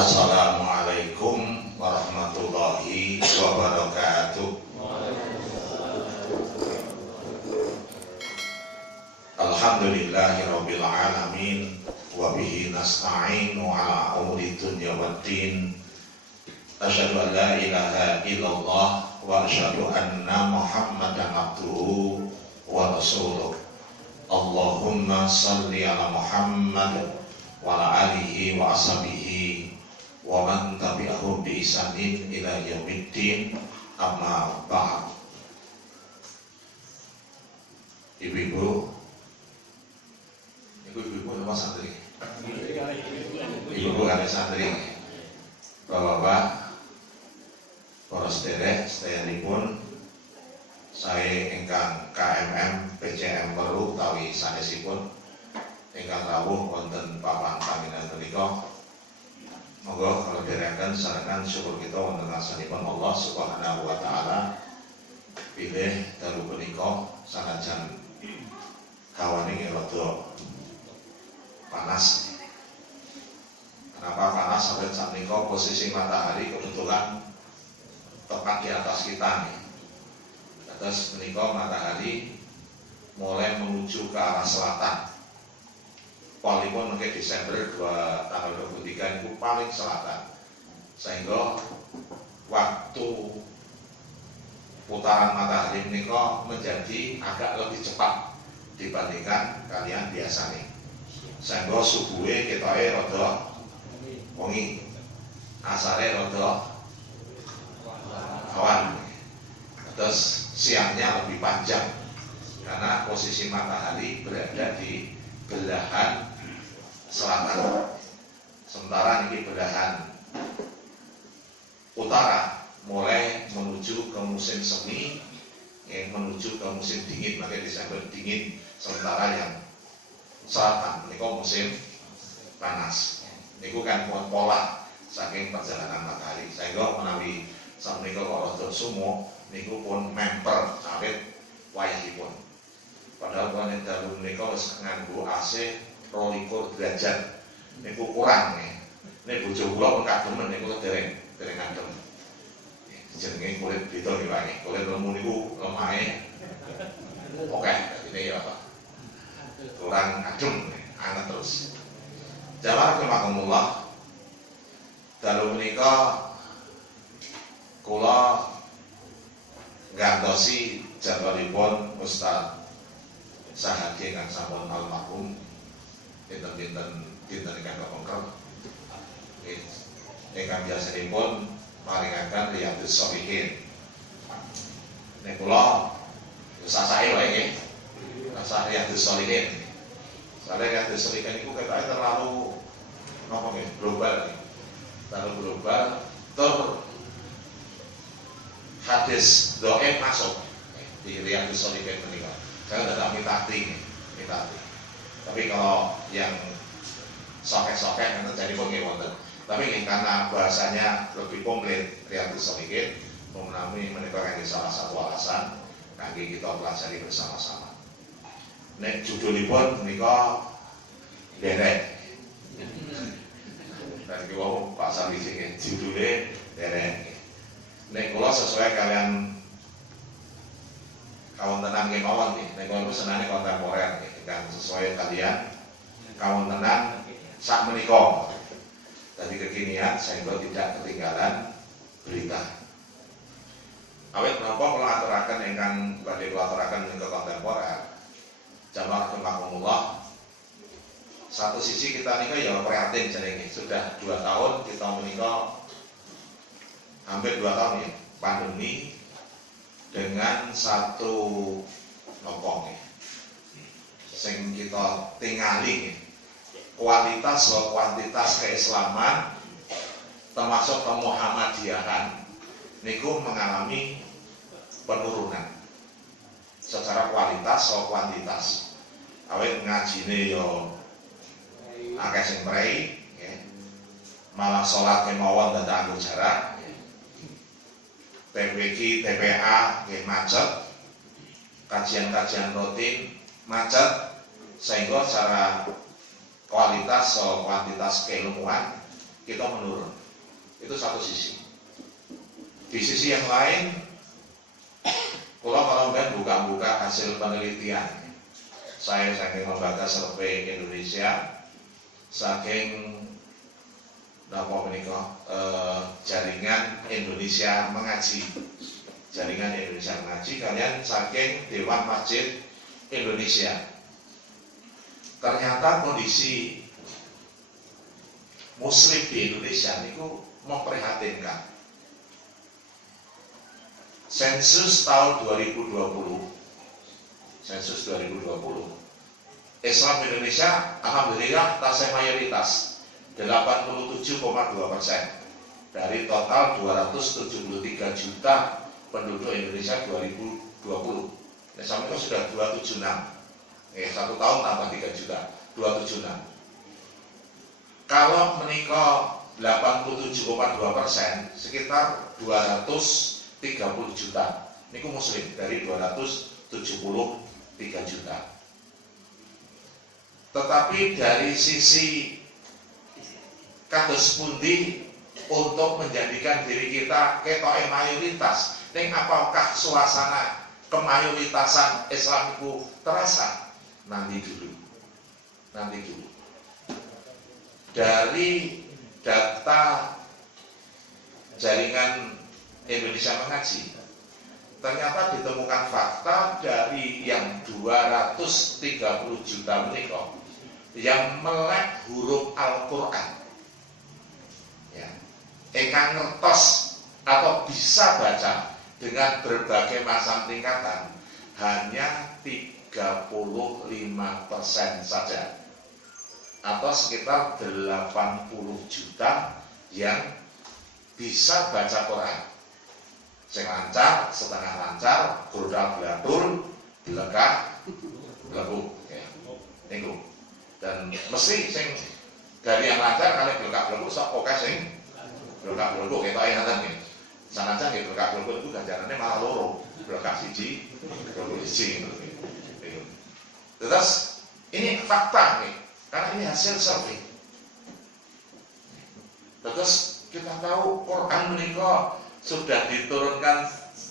Assalamualaikum warahmatullahi wabarakatuh. Alhamdulillahirabbil alamin wa bihi nasta'inu ala umuri dunya waddin. Asyhadu an la ilaha illallah wa asyhadu anna Muhammadan abduhu wa rasuluh. Allahumma salli ala Muhammad wa ala alihi wa ashabihi wa man tabi'ahum bi ihsanin ila yaumiddin, amma ba'd. Ibu-ibu apa santri? Ibu-ibu ada santri, bapak-bapak, para sederek sedayanipun, saya ingkang KMM PCM Peru utawi sanesipun ingkang rawuh wonten papan panggilan menika. Monggo kalau dherekaken sarengan syukur kita wonten ngarsanipun Allah Subhanahu wa taala pilih dalu punika sanajan kawane rada panas. Kenapa panas? Sampai saat ini posisi matahari kebetulan tepat di atas kita nih. Atas menikah matahari mulai menuju ke arah selatan. Walaupun mungkin Desember tanggal 23 itu paling selatan, sehingga waktu putaran matahari menikah menjadi agak lebih cepat dibandingkan kalian biasa nih. Sehingga subuhnya kita rada wengi, asare rada awan, terus siangnya lebih panjang karena posisi matahari berada di belahan selatan, sementara ini belahan utara mulai menuju ke musim semi, yang menuju ke musim dingin, makanya Desember dingin, sementara yang selatan ini musim panas. Ini kan pola saking perjalanan matahari, sehingga menawi sapunika kok rada sumo niku pun memper awet wayahipun. Padahal kalau dalu menika wis nganggo AC 22 derajat niku kurang nih. Nek bojo kula pun kademen niku dereng adem. Jenenge kulit beda niki wae. Kulit lemu niku lemahe oke, ini ya apa? Kurang adem, anget terus. Jamaah rahimakumullah. Dalu menika kula gantosi jadwalipun Ustaz Sahadi kang sampun almarhum dinten ingkang kepengker ingkang biasanipun maringaken Riyadhus Shalihin. Nek kula sasae wae nggih. Rasa Riyadhus Shalihin. Soale Riyadhus Shalihin iku ketoke terlalu napa nggih global. Terlalu global tur hadis dhaif masuk di Riyadhus Shalihin menika. Saya tidak mitati. Tapi kalau yang sokek-sokek itu jadi pengen wonten. Tapi karena bahasanya lebih komplit Riyadhus Shalihin, memenuhi menikah salah satu alasan kangge kita pelajari bersama-sama. Nek judulipun menika derek. Dan kita Pak Sami sing judulnya derek. Nek kula sesuai kalian kawontenan nggih mawon nggih, nek kula pesenane kontemporer nggih, kan sesuai kalian kawontenan sak menika. Dari kekinian sehingga tidak ketinggalan berita. Awit menapa kula aturaken ingkang badhe kula aturaken menika kontemporer. Jamaah rahimakumullah. Satu sisi kita nika ya prihatin jenenge, sudah 2 tahun kita menika hampir 2 tahun ya pandemi dengan satu nopong sing kita tingali kualitas atau kuantitas keislaman termasuk kemuhammadiyahan niku mengalami penurunan secara kualitas atau kuantitas. Awet ngajine yo akeh sing prei malah salat kemawon dadak anggo jarak. TPQ, TPA macet, kajian-kajian rutin macet, sehingga secara kualitas atau kuantitas keilmuan kita menurun. Itu satu sisi. Di sisi yang lain, kalau buka hasil penelitian, saya saking lembaga survei Indonesia, saking jaringan Indonesia mengaji, kalian saking Dewan Masjid Indonesia. Ternyata kondisi Muslim di Indonesia itu memprihatinkan. Sensus tahun 2020, Islam Indonesia alhamdulillah tasnya mayoritas 87,2% dari total 273 juta penduduk Indonesia 2020. Islam itu sudah 276. 1 tahun tambah 3 juta, 276. Kalau menikah 87,2%, sekitar 230 juta. Niku Muslim dari 273 juta. Tetapi dari sisi kados pundi untuk menjadikan diri kita ketoke mayoritas, ning apakah suasana kemayoritasan Islam itu terasa? Nanti dulu. Dari data jaringan Indonesia Mengaji, ternyata ditemukan fakta dari yang 230 juta menikah yang melek huruf Al-Quran, ya, ingkang ngertos atau bisa baca dengan berbagai macam tingkatan hanya 35% saja, atau sekitar 80 juta yang bisa baca Quran. Sing lancar, setengah lancar, grodal blatul, belekah, belekuk, ya. Niku. Dan mesti sing dari yang lancar kali belekah belekuk sok oke sing belekah belekuk ketok e ngaten nggih. Sanajan nggih belekah belekuk itu ganjarannya malah loro, belekah siji, belekuk siji. Terus ini fakta nih, karena ini hasil survei. Terus kita tahu Quran menikah sudah diturunkan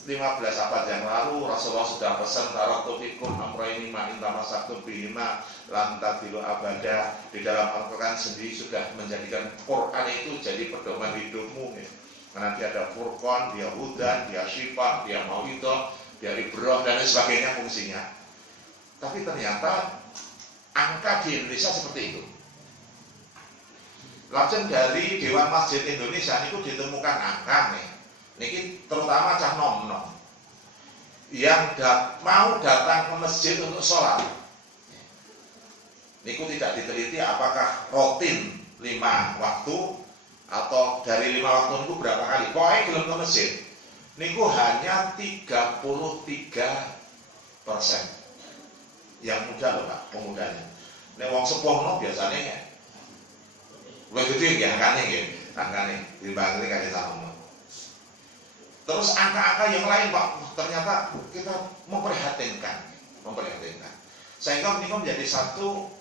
15 abad yang lalu. Rasulullah sudah pesan taraktufikum amrayni ma in tamassaktum bihima lan tadillu abada. Di dalam Al-Quran sendiri sudah menjadikan Quran itu jadi pedoman hidupmu nih. Karena dia ada Furqan, dia Hudan, dia Syifa, dia Mauidhah, dia Ibrah dan sebagainya fungsinya. Tapi ternyata angka di Indonesia seperti itu. Langsung dari Dewan Masjid Indonesia itu ditemukan angka nih. Niki terutama cah nom-nom yang mau datang ke masjid untuk sholat. Niku tidak diteliti apakah rutin 5 waktu atau dari 5 waktu niku berapa kali. Pokoknya belum ke masjid. Niku hanya 33%. Yang muda loh Pak, pemudanya. Nek wong sepuh no biasanya ya. Luwih gede ya angkane dibanding kali tahun. Terus angka-angka yang lain Pak, ternyata kita memprihatinkan. Sehingga ini menjadi satu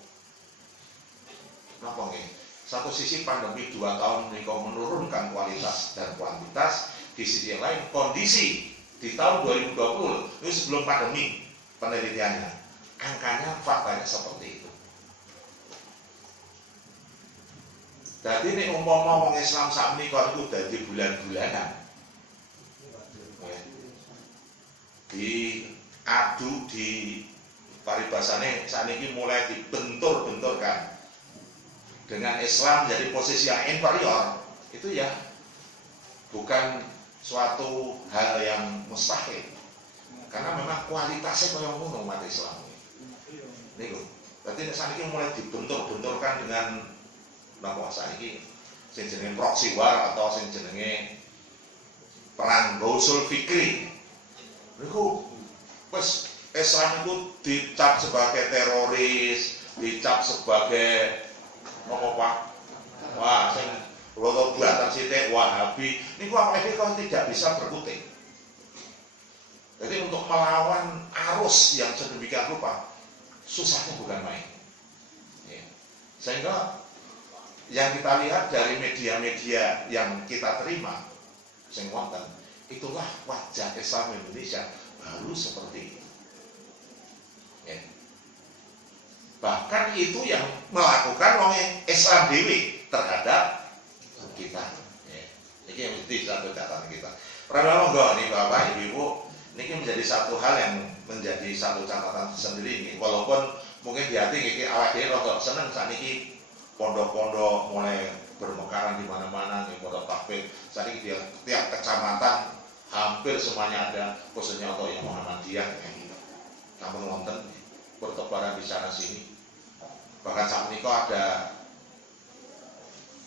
sisi pandemi 2 tahun ini menurunkan kualitas dan kuantitas. Di sisi yang lain kondisi di tahun 2020 ini sebelum pandemi penelitiannya, angkanya faktanya seperti itu. Jadi ini umpama wong Islam sakniki kok itu dadi bulan-bulanan. Diadu di paribasane sakniki mulai dibentur-benturkan dengan Islam jadi posisi yang inferior, itu ya bukan suatu hal yang mustahil. Karena memang kualitasnya kaya ngono umat Islam. Niku. Dadi sakniki mulai dibentur-benturkan dengan napa saiki sing jenenge proxy war atau sing jenenge perang usul fikri. Niku wis Islam itu dicap sebagai teroris, dicap sebagai apa? Wah, sing loto buatan sithik Wahabi. Niku awake kok tidak bisa berkutik. Jadi untuk melawan arus yang sedemikian rupa susahnya bukan main. Ya. Sehingga yang kita lihat dari media-media yang kita terima, sing wonten, itulah wajah Islam Indonesia baru seperti itu. Ya. Bahkan itu yang melakukan oleh Islam dewi terhadap kita. Ya. Ini yang mesti satu catatan kita. Pernah monggo nih Bapak Ibu, ini menjadi satu hal yang menjadi satu catatan sendiri ini. Walaupun mungkin di hati ini awak dhewe rada seneng saat ini pondok-pondok mulai bermekaran di mana-mana, nih pondok takfir. Saat ini tiap kecamatan hampir semuanya ada, khususnya untuk yang Muhammadiyah kayak gitu. Namun wonten bertebaran di sana sini. Bahkan saat ini kok ada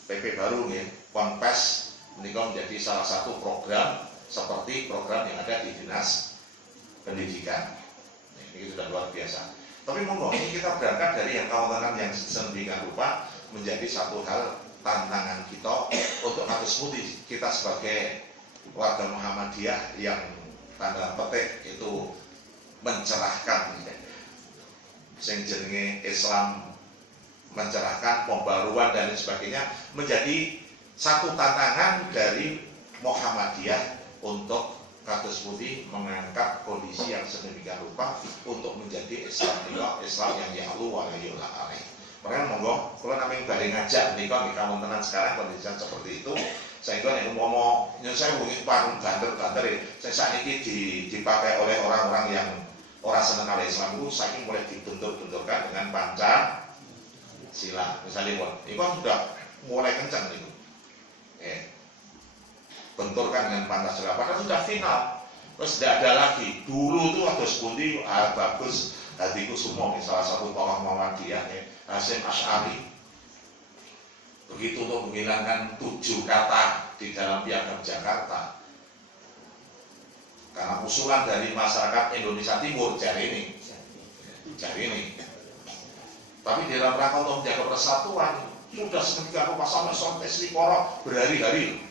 PP baru nih, Ponpes, ini kok menjadi salah satu program seperti program yang ada di Dinas Pendidikan. Ini sudah luar biasa. Tapi monggo ini kita berangkat dari yang kawan-kawan yang sedemikian rupa menjadi satu hal tantangan kita untuk ngatus putih kita sebagai warga Muhammadiyah yang tanda petik itu mencerahkan, sing jenenge Islam mencerahkan, pembaruan dan sebagainya, menjadi satu tantangan dari Muhammadiyah untuk kados putih mengangkat kondisi yang sedemikian rupa untuk menjadi Islam yang ya'lu wa la yu'la alaih. Makanya monggo kula namung bari ngajak menika kawontenan sekarang kondisi seperti itu. Sehingga nek umpama saya mungkin parung banter-banter saya sakniki dipakai oleh orang-orang yang ora seneng kali Islam itu saking mulai dibentur-benturkan dengan Pancasila. Misalnya itu kan sudah mulai kencang itu. Benturkan dengan Pancasila, padahal sudah final, terus tidak ada lagi. Dulu tuh ada sebuti bagus hatiku semua, salah satu tokoh Muhammadiyah, Hasyim Asy'ari, begitu untuk menghilangkan 7 kata di dalam Piagam Jakarta, karena usulan dari masyarakat Indonesia Timur jari ini. Tapi di dalam rangka untuk menjaga persatuan sudah sedemikian rupa sampai sontes likoro berhari-hari.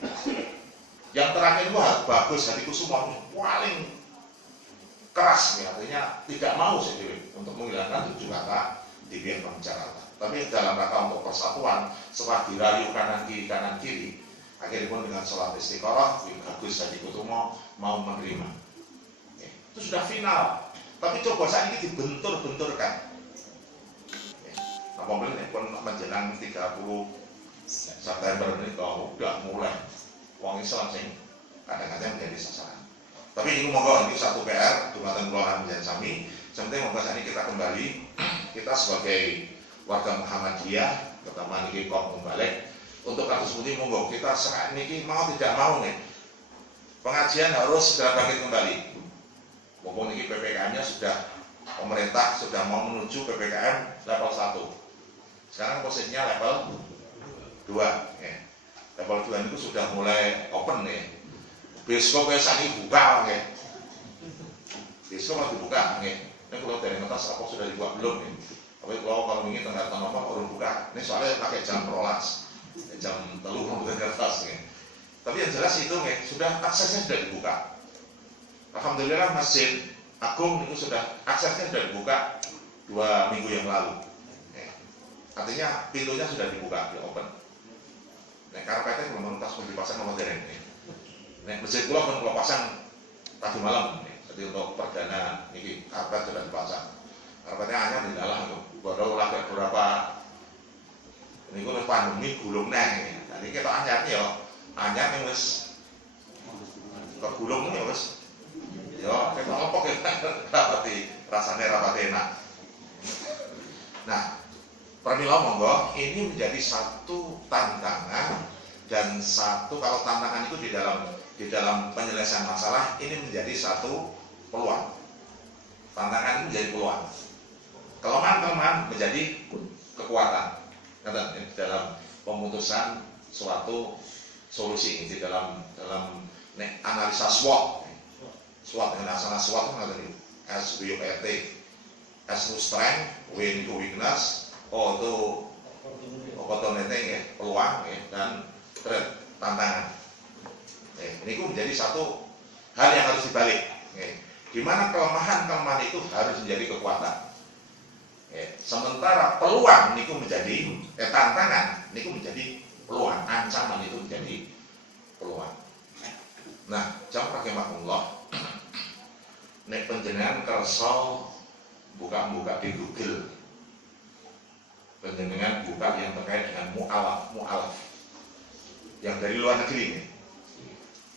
Yang terakhir itu bagus hatiku semua paling keras nih, artinya tidak mau sendiri untuk menghilangkan 7 kata di Piagam Jakarta. Tapi dalam rangka untuk persatuan, setelah dirayu kanan kiri, akhirnya pun dengan sholat istiqoroh, bagus hatiku semua mau menerima. Itu sudah final. Tapi coba saat ini dibentur-benturkan. Apa boleh pun menjelang 30 September ini kalau udah mulai wong Islam sing kadang-kadang menjadi sasaran. Tapi ini monggo ini satu PR dumateng kula menjadi sami. Sementing monggo ini kita kembali kita sebagai warga Muhammadiyah pertama niki kok membalik untuk kasus putih monggo kita saat niki mau tidak mau nih pengajian harus segera bangkit kembali. Mumpung niki PPKM-nya sudah pemerintah sudah mau menuju PPKM level 1. Sekarang posisinya level 2 ya. Level 2 itu sudah mulai open nih. Bioskop saat ini buka nih. Bioskop masih buka nih. Ini kalau dari atas apa sudah dibuat belum nih? Tapi kalau ingin tengah nomor orang buka. Ini soalnya pakai jam rolas, jam telur bukan kertas nih. Tapi yang jelas itu nih sudah aksesnya sudah dibuka. Alhamdulillah Masjid Agung itu sudah aksesnya sudah dibuka 2 minggu yang lalu. Artinya pintunya sudah dibuka, di open. Nek karpetnya belum menuntas pun dipasang nomor dereng. Nek masjid kula pun kula pasang tadi malam. Jadi untuk perdana ini karpet sudah dipasang. Karpetnya hanya di dalam itu. Baru lagi beberapa ini kula pandemi gulung neh. Jadi kita anyar ya, anyar yang wis kegulung ya wis. Ya kita opok ya rapati rasanya rapati enak. Nah, permila monggo ini menjadi satu tantangan dan satu kalau tantangan itu di dalam penyelesaian masalah ini menjadi satu peluang. Tantangan ini menjadi peluang. Kelemahan menjadi kekuatan. Di dalam pemutusan suatu solusi di dalam analisa SWOT. SWOT dengan asal SWOT itu S WOT. S itu strength, W itu weakness, O itu opportunity ya, peluang ya, dan threat, tantangan. Ini menjadi satu hal yang harus dibalik. Gimana kelemahan itu harus menjadi kekuatan. Sementara peluang ini menjadi tantangan Ini menjadi peluang, ancaman itu menjadi peluang. Nah, jam rahimahullah, nek panjenengan kersa buka-buka di Google, panjenengan buka yang terkait dengan mu'alaf yang dari luar negeri nih,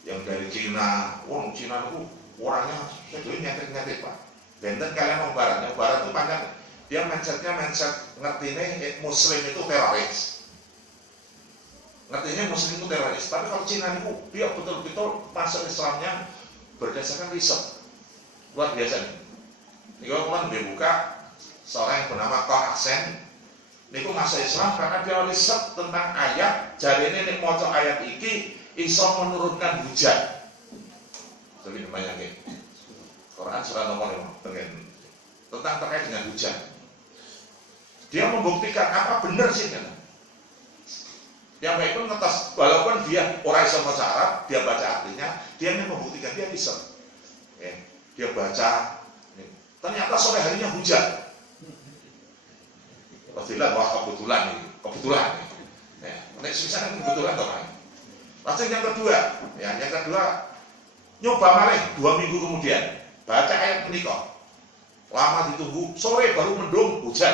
yang dari Cina. Cina itu orangnya sebenarnya nyatet-nyatet Pak. Benten kalian mau barat itu panjang, dia mindsetnya ngerti nih Muslim itu teroris, ngertinya Muslim itu teroris. Tapi kalau Cina itu dia betul-betul masuk Islamnya berdasarkan riset luar biasa nih. Ini kalau dia buka seorang yang bernama Toh Ahsen, niku masuk Islam karena dia riset tentang ayat. Jadi ini maca ayat iki iso menurunkan hujan. Jadi namanya kayak Quran surah nomor 5 tentang terkait dengan hujan. Dia membuktikan apa benar sih kan? Yang baik pun ngetes, walaupun dia orang iso maca Arab, dia baca artinya, dia ingin membuktikan, dia riset. Dia baca, ternyata sore harinya hujan. Kebetulan nih. Nah, misalnya kebetulan toh kan. Langsung yang kedua, nyoba malih 2 minggu kemudian, baca ayat menikah. Lama ditunggu, sore baru mendung hujan.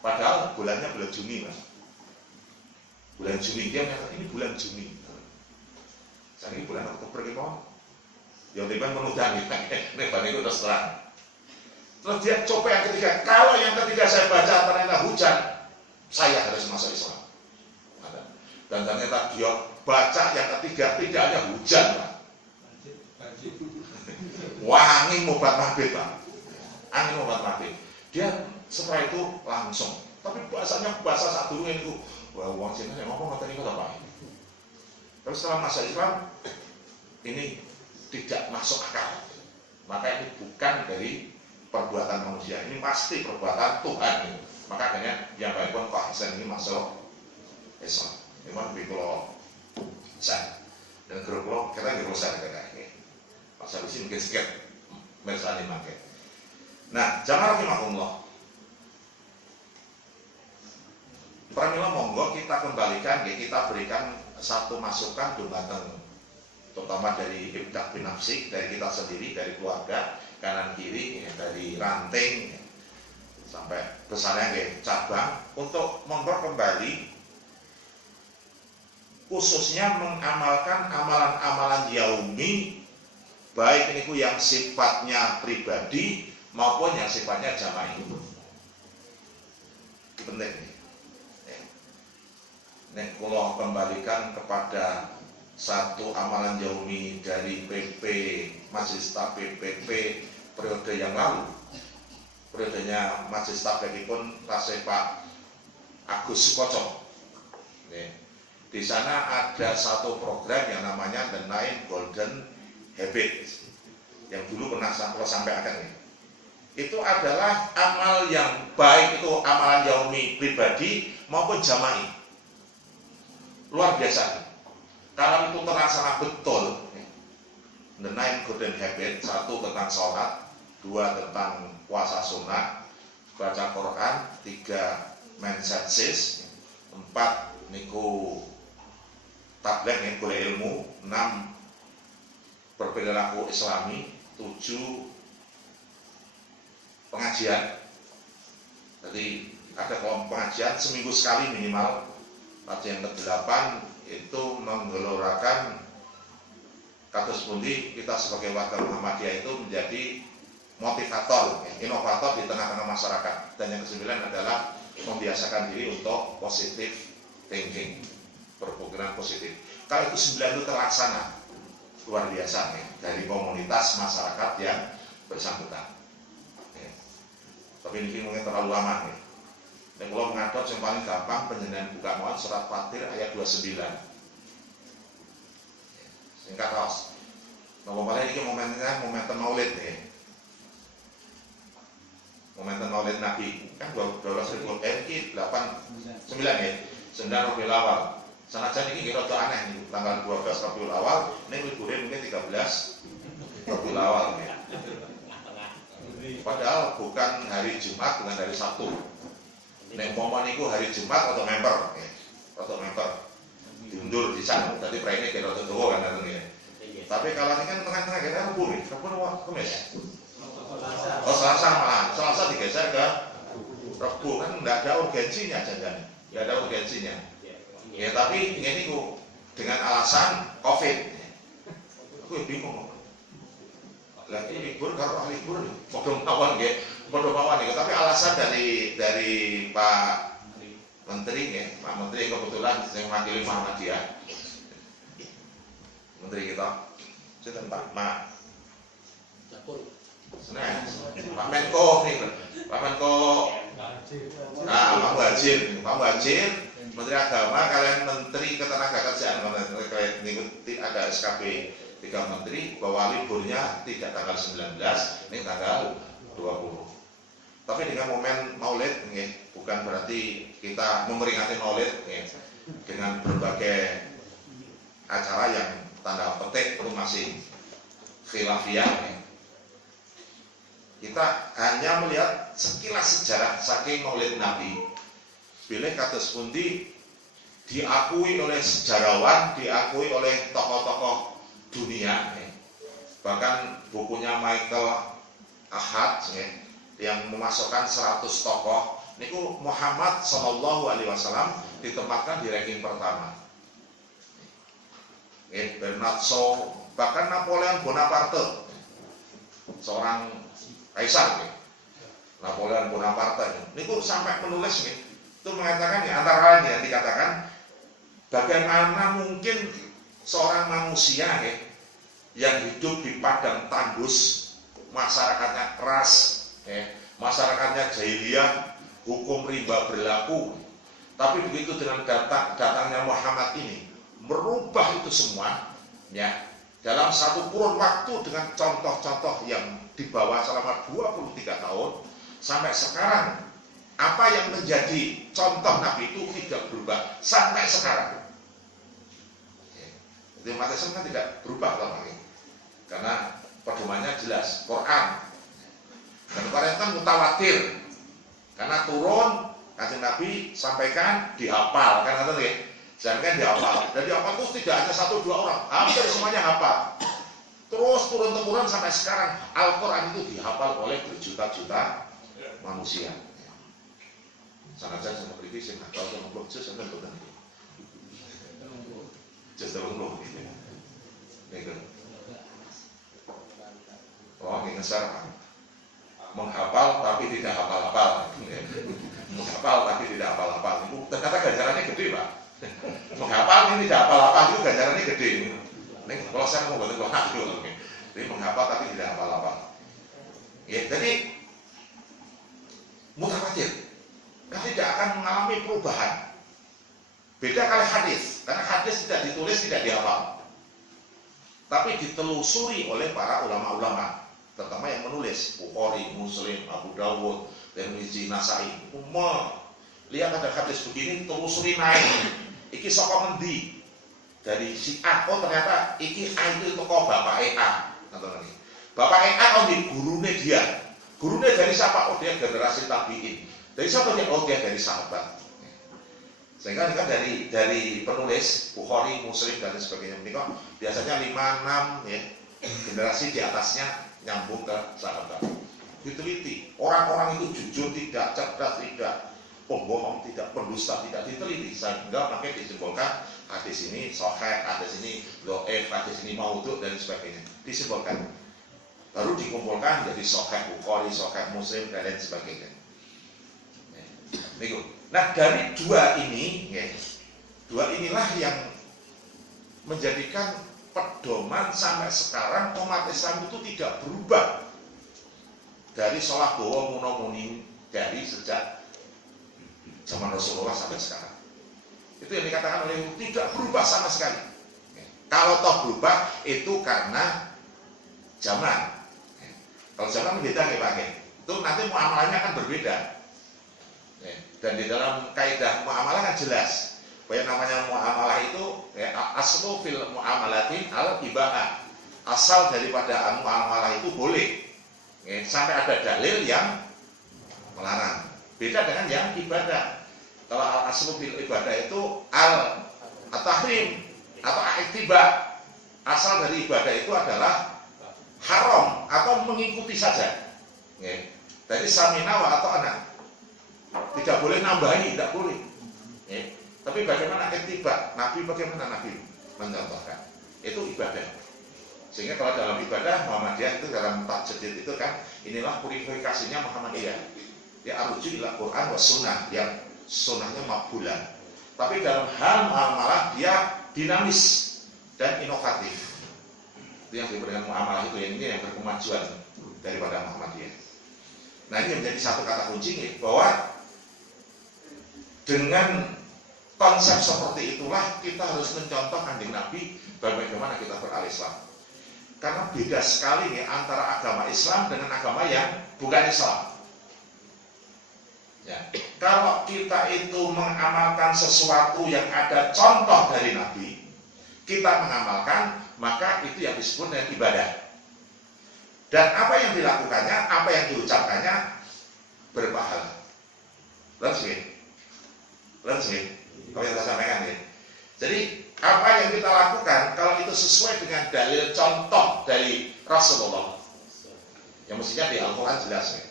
Padahal bulannya bulan Juni, Mas. Bulan Juni, dia mengatakan ini bulan Juni. Saya ini bulan Oktober gitu. Yang tiba menudang nih, itu terus terang. Terus dia coba yang ketiga, kalau yang ketiga saya baca ternyata hujan, saya harus masuk Islam. Dan ternyata dia baca yang ketiga tidak hanya hujan, Pak. Wah, angin mobat mabit, Pak. Angin mobat mabit. Dia setelah itu langsung. Tapi bahasanya bahasa saat dulu ini, wah, uang Cina yang ngomong tadi kata Pak. Tapi setelah masuk Islam, ini tidak masuk akal. Maka ini bukan dari perbuatan manusia, ini pasti perbuatan Tuhan. Maka akhirnya yang baik pun Pak Hasan ini masuk Islam. Memang lebih kalau saya dan grup lo kita grup saya kayak Pak Salusi mungkin sekian mersani makai. Nah, jangan rahimahullah. Pramila monggo kita kembalikan, kita berikan satu masukan dumateng terutama dari ibdah binafsik, dari kita sendiri, dari keluarga, kanan kiri, dari ranting sampai besarnya ke cabang, untuk monggo kembali khususnya mengamalkan amalan-amalan yaumi, baik ini yang sifatnya pribadi maupun yang sifatnya jamaah. Itu penting nih. Nek kalau kembalikan kepada satu amalan yaumi dari PP Majelis Tahfidz PPP periode yang lalu, periodenya Majelis Tahfidz pun Rasih Pak Agus Sukoco. Di sana ada satu program yang namanya The 9 Golden Habits yang dulu pernah kalau sampai akan ini. Itu adalah amal yang baik, itu amalan yaumi pribadi maupun jama'i. Luar biasa. Kalau itu terlaksana betul, The 9 Golden Habits, 1 tentang sholat, 2 tentang puasa sunnah, baca Quran, 3 mindset sis, 4 niku tabligh yang boleh ilmu, 6 berperilaku Islami, 7 pengajian. Jadi ada kelompok pengajian seminggu sekali minimal. Lalu yang ke-8 itu menggelorakan kados pundi kita sebagai warga Muhammadiyah itu menjadi motivator, inovator di tengah-tengah masyarakat. Dan yang ke-9 adalah membiasakan diri untuk positive thinking, berpikiran positif. Kalau itu 9 itu terlaksana, luar biasa ya, dari komunitas masyarakat yang bersangkutan. Ya. Tapi ini mungkin terlalu lama ya. Dan kalau mengadop yang paling gampang penjenengan buka mohon surat Fatir ayat 29. Singkat ros. Nah, paling ini momennya momentum Maulid ya. Momentum Maulid Nabi kan 12.000 ini 9 ya. 9 Rabiul Awal. Sanajan ini kira aneh nih, tanggal 12 Rabiul Awal, ini liburan mungkin 13 Rabiul Awal ya. Padahal bukan hari Jumat, bukan hari Sabtu. Nek umpama niku hari Jumat atau member, diundur di sana. Tadi praine kira rada dawa kan artinya. Tapi kalau ini kan tengah-tengah kita Rabu nih, Rabu apa Kamis? Oh Selasa malah, Selasa digeser ke Rabu kan nggak ada urgensinya jangan, nggak ada urgensinya. Ya tapi ini ku dengan alasan COVID, aku bingung. Lagi libur kalau libur, bodoh mawon gitu. Tapi alasan dari Pak Menteri ya, Pak Menteri kebetulan yang mewakili Muhammadiyah, Menteri kita. Sinten Pak Mak. Nah, Pak Menko nih, Pak Menko. Nah, Pak Muhajir, Menteri Agama, kalian Menteri Ketenagakerjaan, kalian mengikuti ada SKP 3 Menteri bahwa liburnya tidak tanggal 19, ini tanggal 20. Tapi dengan momen Maulid, bukan berarti kita memperingati Maulid dengan berbagai acara yang tanda petik itu masih khilafiyah. Kita hanya melihat sekilas sejarah saking Maulid Nabi. Bila kados pundi diakui oleh sejarawan, diakui oleh tokoh-tokoh dunia. Bahkan bukunya Michael Ahad yang memasukkan 100 tokoh, niku Muhammad SAW ditempatkan di ranking pertama. Bernard Shaw, bahkan Napoleon Bonaparte, seorang kaisar, Napoleon Bonaparte, niku sampai menulis itu mengatakan antara lain yang dikatakan bagaimana mungkin seorang manusia yang hidup di padang tandus, masyarakatnya keras, masyarakatnya jahiliyah, hukum riba berlaku, tapi begitu dengan datangnya Muhammad ini merubah itu semua ya dalam satu kurun waktu dengan contoh-contoh yang dibawa selama 23 tahun sampai sekarang. Apa yang menjadi contoh Nabi itu tidak berubah sampai sekarang. Jadi umat Islam kan tidak berubah lagi karena pedomannya jelas Quran. Dan Quran kan mutawatir karena turun kanjeng Nabi sampaikan dihafal kan ada ya. Jangan dihafal. Dan dihafal itu tidak hanya 1-2 orang, hampir semuanya hafal. Terus turun-temurun sampai sekarang Al-Quran itu dihafal oleh berjuta-juta manusia. Sangat saya sama beri sih, kalau sama blog jus sampai betul. Jus terus blog gitu. Nih oh ini ngeser menghafal tapi tidak hafal-hafal. Menghafal tapi tidak hafal-hafal. Itu ternyata ganjarannya gede Pak. Menghafal ini tidak hafal-hafal itu ganjarannya gede. Ini kalau saya mau bantu dulu. Jadi menghafal tapi tidak hafal-hafal. Ya, jadi mutawatir. Tidak akan mengalami perubahan. Beda kali hadis, karena hadis tidak ditulis, tidak dihafal, tapi ditelusuri oleh para ulama-ulama, terutama yang menulis Bukhari, Muslim, Abu Dawud, Tirmidzi, Nasai. Lihat ada hadis begini, telusuri naik. Iki saka ngendi? Dari si A. Oh ternyata iki A itu toko bapak A. Bapak A oh di gurune dia. Gurune dari siapa? Oh dia generasi tabiin. Dari siapa dia? Oh dia dari sahabat. Sehingga kan dari penulis Bukhari, Muslim dan sebagainya. Ini kok biasanya 5-6 ya generasi di atasnya nyambung ke sahabat. Diteliti. Orang-orang itu jujur tidak, cerdas tidak, pembohong tidak, pendusta tidak, diteliti. Sehingga makanya disimpulkan hadis ini sahih, hadis ini dhaif, hadis ini maudhu dan sebagainya. Disimpulkan. Baru dikumpulkan jadi sahih Bukhari, sahih Muslim dan lain sebagainya. Nah dari dua ini, dua inilah yang menjadikan pedoman sampai sekarang umat Islam itu tidak berubah dari sholat bawa munomuni dari sejak zaman Rasulullah sampai sekarang. Itu yang dikatakan oleh tidak berubah sama sekali. Kalau toh berubah itu karena zaman. Kalau zaman beda nih Pak, itu nanti muamalahnya akan berbeda. Dan di dalam kaidah muamalah kan jelas bahwa yang namanya muamalah itu aslu fil muamalati al ibahah. Asal daripada muamalah itu boleh sampai ada dalil yang melarang. Beda dengan yang ibadah. Kalau al-aslu fil ibadah itu al-tahrim atau al-ittiba. Asal dari ibadah itu adalah haram atau mengikuti saja. Jadi samina wa ata'na. Tidak boleh nambahi, tidak boleh. Tapi bagaimana ittiba? Nabi bagaimana Nabi mencontohkan? Itu ibadah. Sehingga kalau dalam ibadah Muhammadiyah itu dalam tajdid itu kan inilah purifikasinya Muhammadiyah. Ya arju ila Quran wa sunnah, yang sunnahnya makbulan. Tapi dalam hal muamalah dia dinamis dan inovatif. Itu yang diberikan muamalah itu, yang ini yang berkemajuan daripada Muhammadiyah. Nah ini menjadi satu kata kunci bahwa dengan konsep seperti itulah kita harus mencontoh Kanjeng Nabi bagaimana kita berislam. Karena beda sekali nih antara agama Islam dengan agama yang bukan Islam. Ya. Kalau kita itu mengamalkan sesuatu yang ada contoh dari Nabi, kita mengamalkan, maka itu yang disebut dengan ibadah. Dan apa yang dilakukannya, apa yang diucapkannya berpahala. Langsung, kalau yang saya sampaikan ya. Jadi apa yang kita lakukan kalau itu sesuai dengan dalil contoh dari Rasulullah, yang mestinya di Al-Quran jelas ya.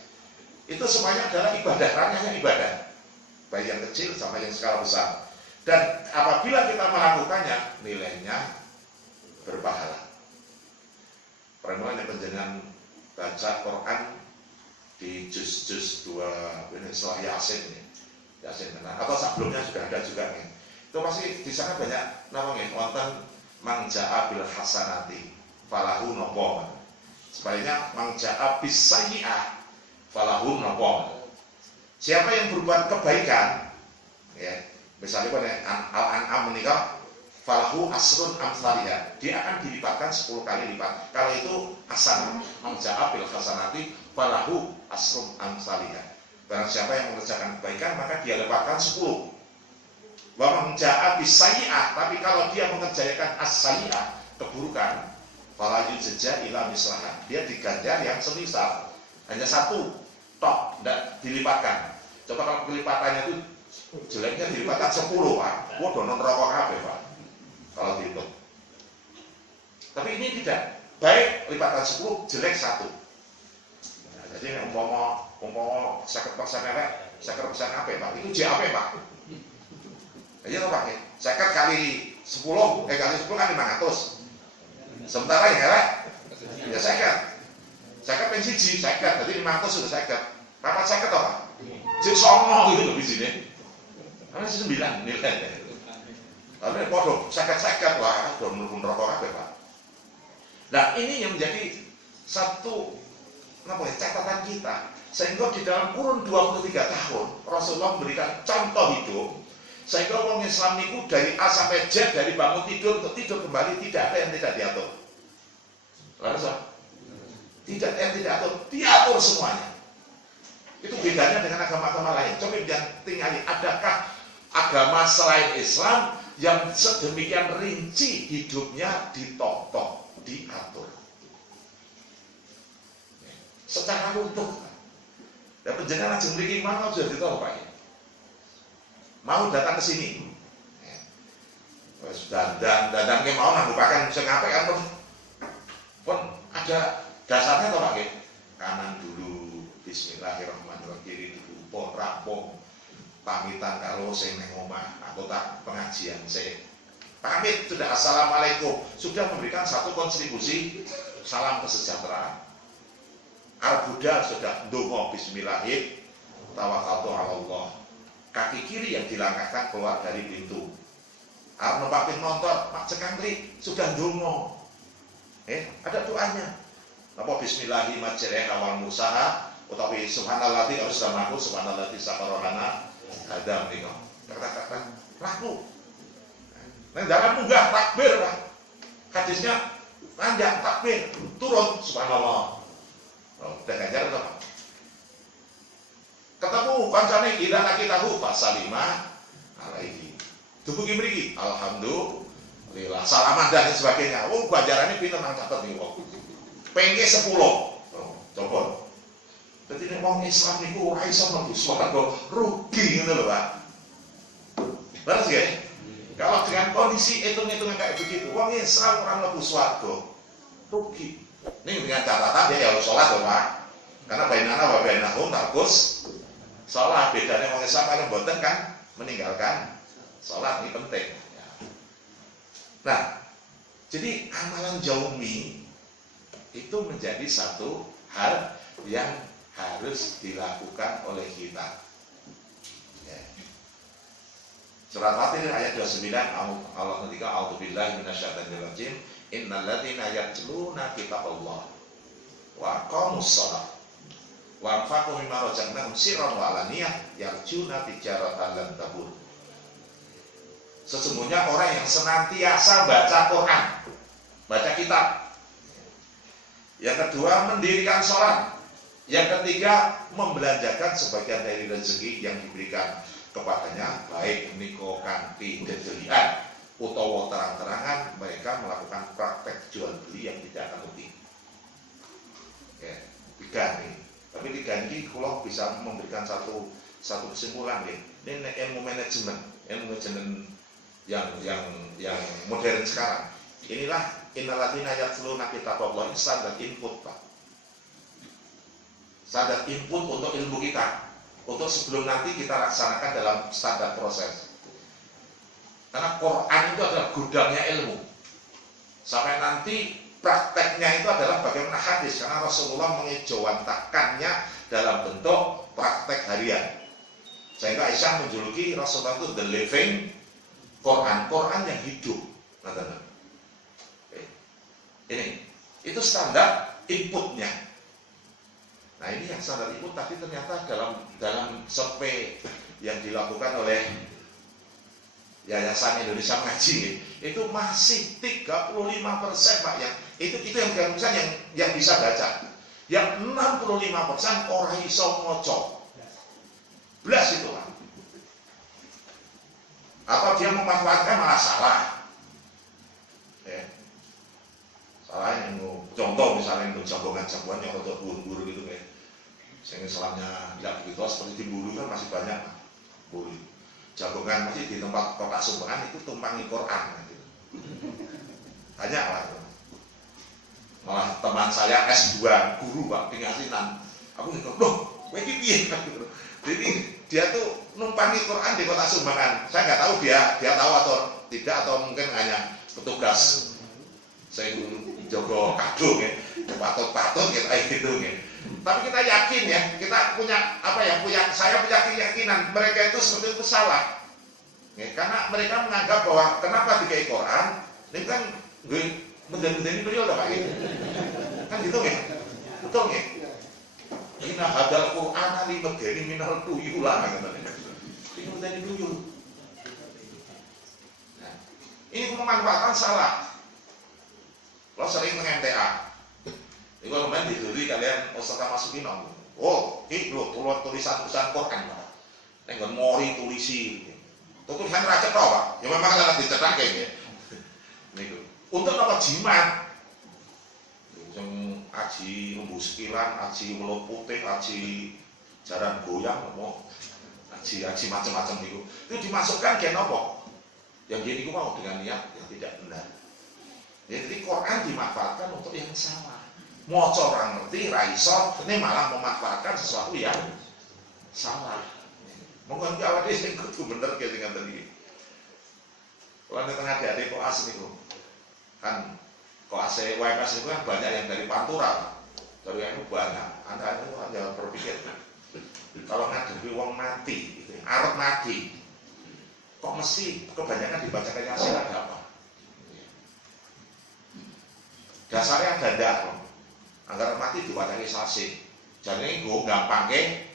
Itu semuanya adalah ibadah, ranahnya ibadah, baik yang kecil sama yang skala besar. Dan apabila kita melakukannya, nilainya berpahala. Permulaan yang penjenengan baca Quran di juz-juz 2 ini surah Yasin nih. Yasin atau sebelumnya sudah ada juga nih. Itu pasti di sana banyak namanya wonten mangja'a bil hasanati falahu nopo. Sebaliknya mangja'a bis sayyi'ah falahu nopo. Siapa yang berbuat kebaikan, ya, misalnya pada Al-An'am menikah falahu asrun amsaliyah, dia akan dilipatkan 10 kali lipat. Kalau itu hasanah, mangja'a bil hasanati falahu asrun amsaliyah. Barang siapa yang mengerjakan kebaikan maka dia lepaskan 10. Wa mangja'a bis sayyi'ah, tapi kalau dia mengerjakan as-sayyi'ah, keburukan, fala yujza ila mislaha, dia diganjar yang semisal, hanya 1 tok, tidak dilipatkan. Coba kalau kelipatannya itu jeleknya dilipatkan 10, Pak. Waduh, non rokok kabeh, Pak. Kalau dihitung. Tapi ini tidak. Baik lipatan 10, jelek 1. Nah, jadi umpama 50% elek, 50% apa, Pak? Itu JAP, Pak. Iya toh, Pak. 50 kali 10, kali 10 kan 500. Sementara yang elek ya 50 pensi 50, jadi 500 sudah 50. Berapa 50 toh, Pak? Jadi songo gitu loh di sini. Karena 9 nilai. Tapi podo 50 lah, udah menurun rokok apa, Pak. Nah ini yang menjadi satu catatan kita, sehingga di dalam kurun 23 tahun Rasulullah memberikan contoh hidup, sehingga orang Islam itu dari A sampai Z, dari bangun tidur untuk tidur kembali, tidak ada yang tidak diatur. Lalu tidak ada yang tidak diatur, diatur semuanya. Itu bedanya dengan agama-agama lain. Coba yang tinggali, adakah agama selain Islam yang sedemikian rinci hidupnya ditotok, diatur secara utuh? Dan penjenengan lajeng mriki mana sudah ditahu, Pak? Mau datang ke sini, dan mau nambukakan sing apik kan pun ada dasarnya toh, Pak. Kanan dulu, bismillahirrahmanirrahim, dulu rampung pamitan kalau sing neng omah anggota pengajian saya pamit sudah assalamualaikum, sudah memberikan satu kontribusi salam kesejahteraan. Al-Buddha sudah ndonga bismillahirrahmanirrahim, tawakkaltu 'ala Allah. Kaki kiri yang dilangkahkan keluar dari pintu. Arep numpak motor, Pak Cekangkri sudah ndonga. Ada doanya. Napa bismillahirrahmanirrahim awal musaha utawi subhanallah harus damaku subhanallah sakarona ada nika. Kata-kata laku. Nah, dalam munggah takbir, Pak. Hadisnya panjang takbir, turun subhanallah. Udah ganjar atau Pak? Ketemu kancane ida laki tahu Pak Salimah alaihi. Dubuki mriki, alhamdulillah, salaman dan sebagainya. Ganjarannya pinter nang catet niku. Pengke 10. Coba. Dadi nek wong Islam niku ora iso mlebu swarga, rugi ngono lho, Pak. Benar ya? Kalau dengan kondisi hitung-hitungan kayak begitu, wong Islam ora mlebu swarga, rugi. Ini dengan catatan dia harus sholat loh, Pak. Karena bainana wa bainahum tarkus sholat. Bedanya wong Islam kalau mboten kan meninggalkan sholat, ini penting. Nah, jadi amalan jaumi itu menjadi satu hal yang harus dilakukan oleh kita. Ya. Surat Fatir ayat 29 Allah ketika a'udzubillahi minasyaitonir rajim innal ladzina yatluna kitaballah wa aqamus shalah wa anfaqu mimma razaqnahum sirran wa alaniyah yarjuna tijaratan lan tabur. Sesungguhnya orang yang senantiasa baca Quran, baca kitab. Yang kedua mendirikan sholat. Yang ketiga membelanjakan sebagian dari rezeki yang diberikan kepadanya, baik niko kanthi dedelian utawa terang-terangan mereka melakukan praktek jual beli yang tidak akan rugi. Ya, tiga nih. Tapi tiga ini kalau bisa memberikan satu kesimpulan nih. Ini ilmu manajemen yang modern sekarang. Inilah innalladzina yatluna kitaballah, ini standar input, Pak. Standar input untuk ilmu kita, untuk sebelum nanti kita laksanakan dalam standar proses. Karena Quran itu adalah gudangnya ilmu. Sampai nanti prakteknya itu adalah bagaimana hadis, karena Rasulullah mengejawantakannya dalam bentuk praktek harian. Sehingga Aisyah menjuluki Rasulullah itu the living Quran yang hidup. Ini itu standar inputnya. Nah ini yang standar input tadi ternyata dalam survei yang dilakukan oleh Yayasan Indonesia Ngaji itu masih 35%, Pak, yang itu yang bisa baca. Yang 65% orang iso ngoco. Belas itu, Pak. Atau dia memanfaatkan malah salah. Ya. Salah yang contoh misalnya untuk jagongan-jagoan yang untuk buru-buru itu kayak sehingga selamnya tidak begitu seperti di buru kan masih banyak buru. Jagongan masih di tempat kotak sumbangan itu tumpangi Quran gitu. Banyak lah. Malah teman saya S2 guru, Pak, pengasinan. Aku nih, loh, ini piye gitu. Jadi dia tuh numpangi Quran di kotak sumbangan. Saya nggak tahu dia tahu atau tidak, atau mungkin hanya petugas saya jogo kado ya, patut ya kayak gitu ya. Tapi kita yakin ya, kita punya saya punya keyakinan mereka itu seperti itu salah. Ya, karena mereka menganggap bahwa kenapa dikai Quran, ini kan menjadi beliau udah kayak gitu. Kan gitu ya. Betul ya. Inna hadal Quran ali medeni minal tuyula katanya. Ini medeni tuyul. Nah, ini pemanfaatan salah. Lo sering meng-MTA. Ini kalau main diduri kalian peserta masukin om. Oh, ini lo tulisan Quran, Pak. Nenggon mori tulisi. Tulisan raja tau, Pak. Ya memang adalah dicetak ya. Niku. Untuk apa jimat? Yang aji lumbu sekilan, aji mulut putih, aji jaran goyang, aji macam-macam itu dimasukkan ke nopo. Yang gini mau dengan niat yang tidak benar. Jadi Quran dimanfaatkan untuk yang salah. Moco orang ngerti, raiso, ini malah memanfaatkan sesuatu yang salah. Mungkin awal dia yang kudu bener kayak dengan tadi. Kalau di tengah adik koas itu kan koas WMS itu kan banyak yang dari Pantura, dari yang banyak. Anda itu hanya berpikir kalau ngadepi wong mati, gitu, arep mati, kok mesti kebanyakan dibacakan Yasin ada apa? Dasarnya ada ndak? Agar mati diwacani Yasin. Jadi gue gampang ke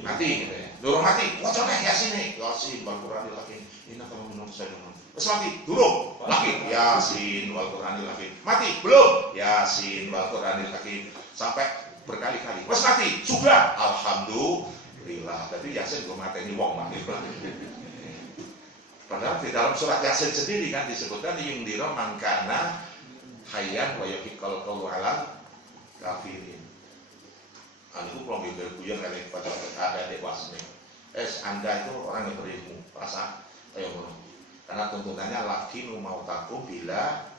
mati gitu ya. Durung mati, wacana Yasin nih. Yasin wal Qur'anil hakim. Inna kamu minum saya dengan. Terus mati, durung lagi Yasin wal Qur'anil hakim. Mati, belum Yasin wal Qur'anil hakim. Sampai berkali-kali. Terus mati, sudah. Alhamdulillah. Tapi Yasin gue mati ini wong mati. Padahal di dalam surat Yasin sendiri kan disebutkan yundira mangkana hayyan wa yahiqqal qawlu 'alal kafirin. Aku belum buyar kali pada ada dewasa nih. Anda itu orang yang berilmu, rasa ayo ngono. Karena tuntutannya lagi mau takum bila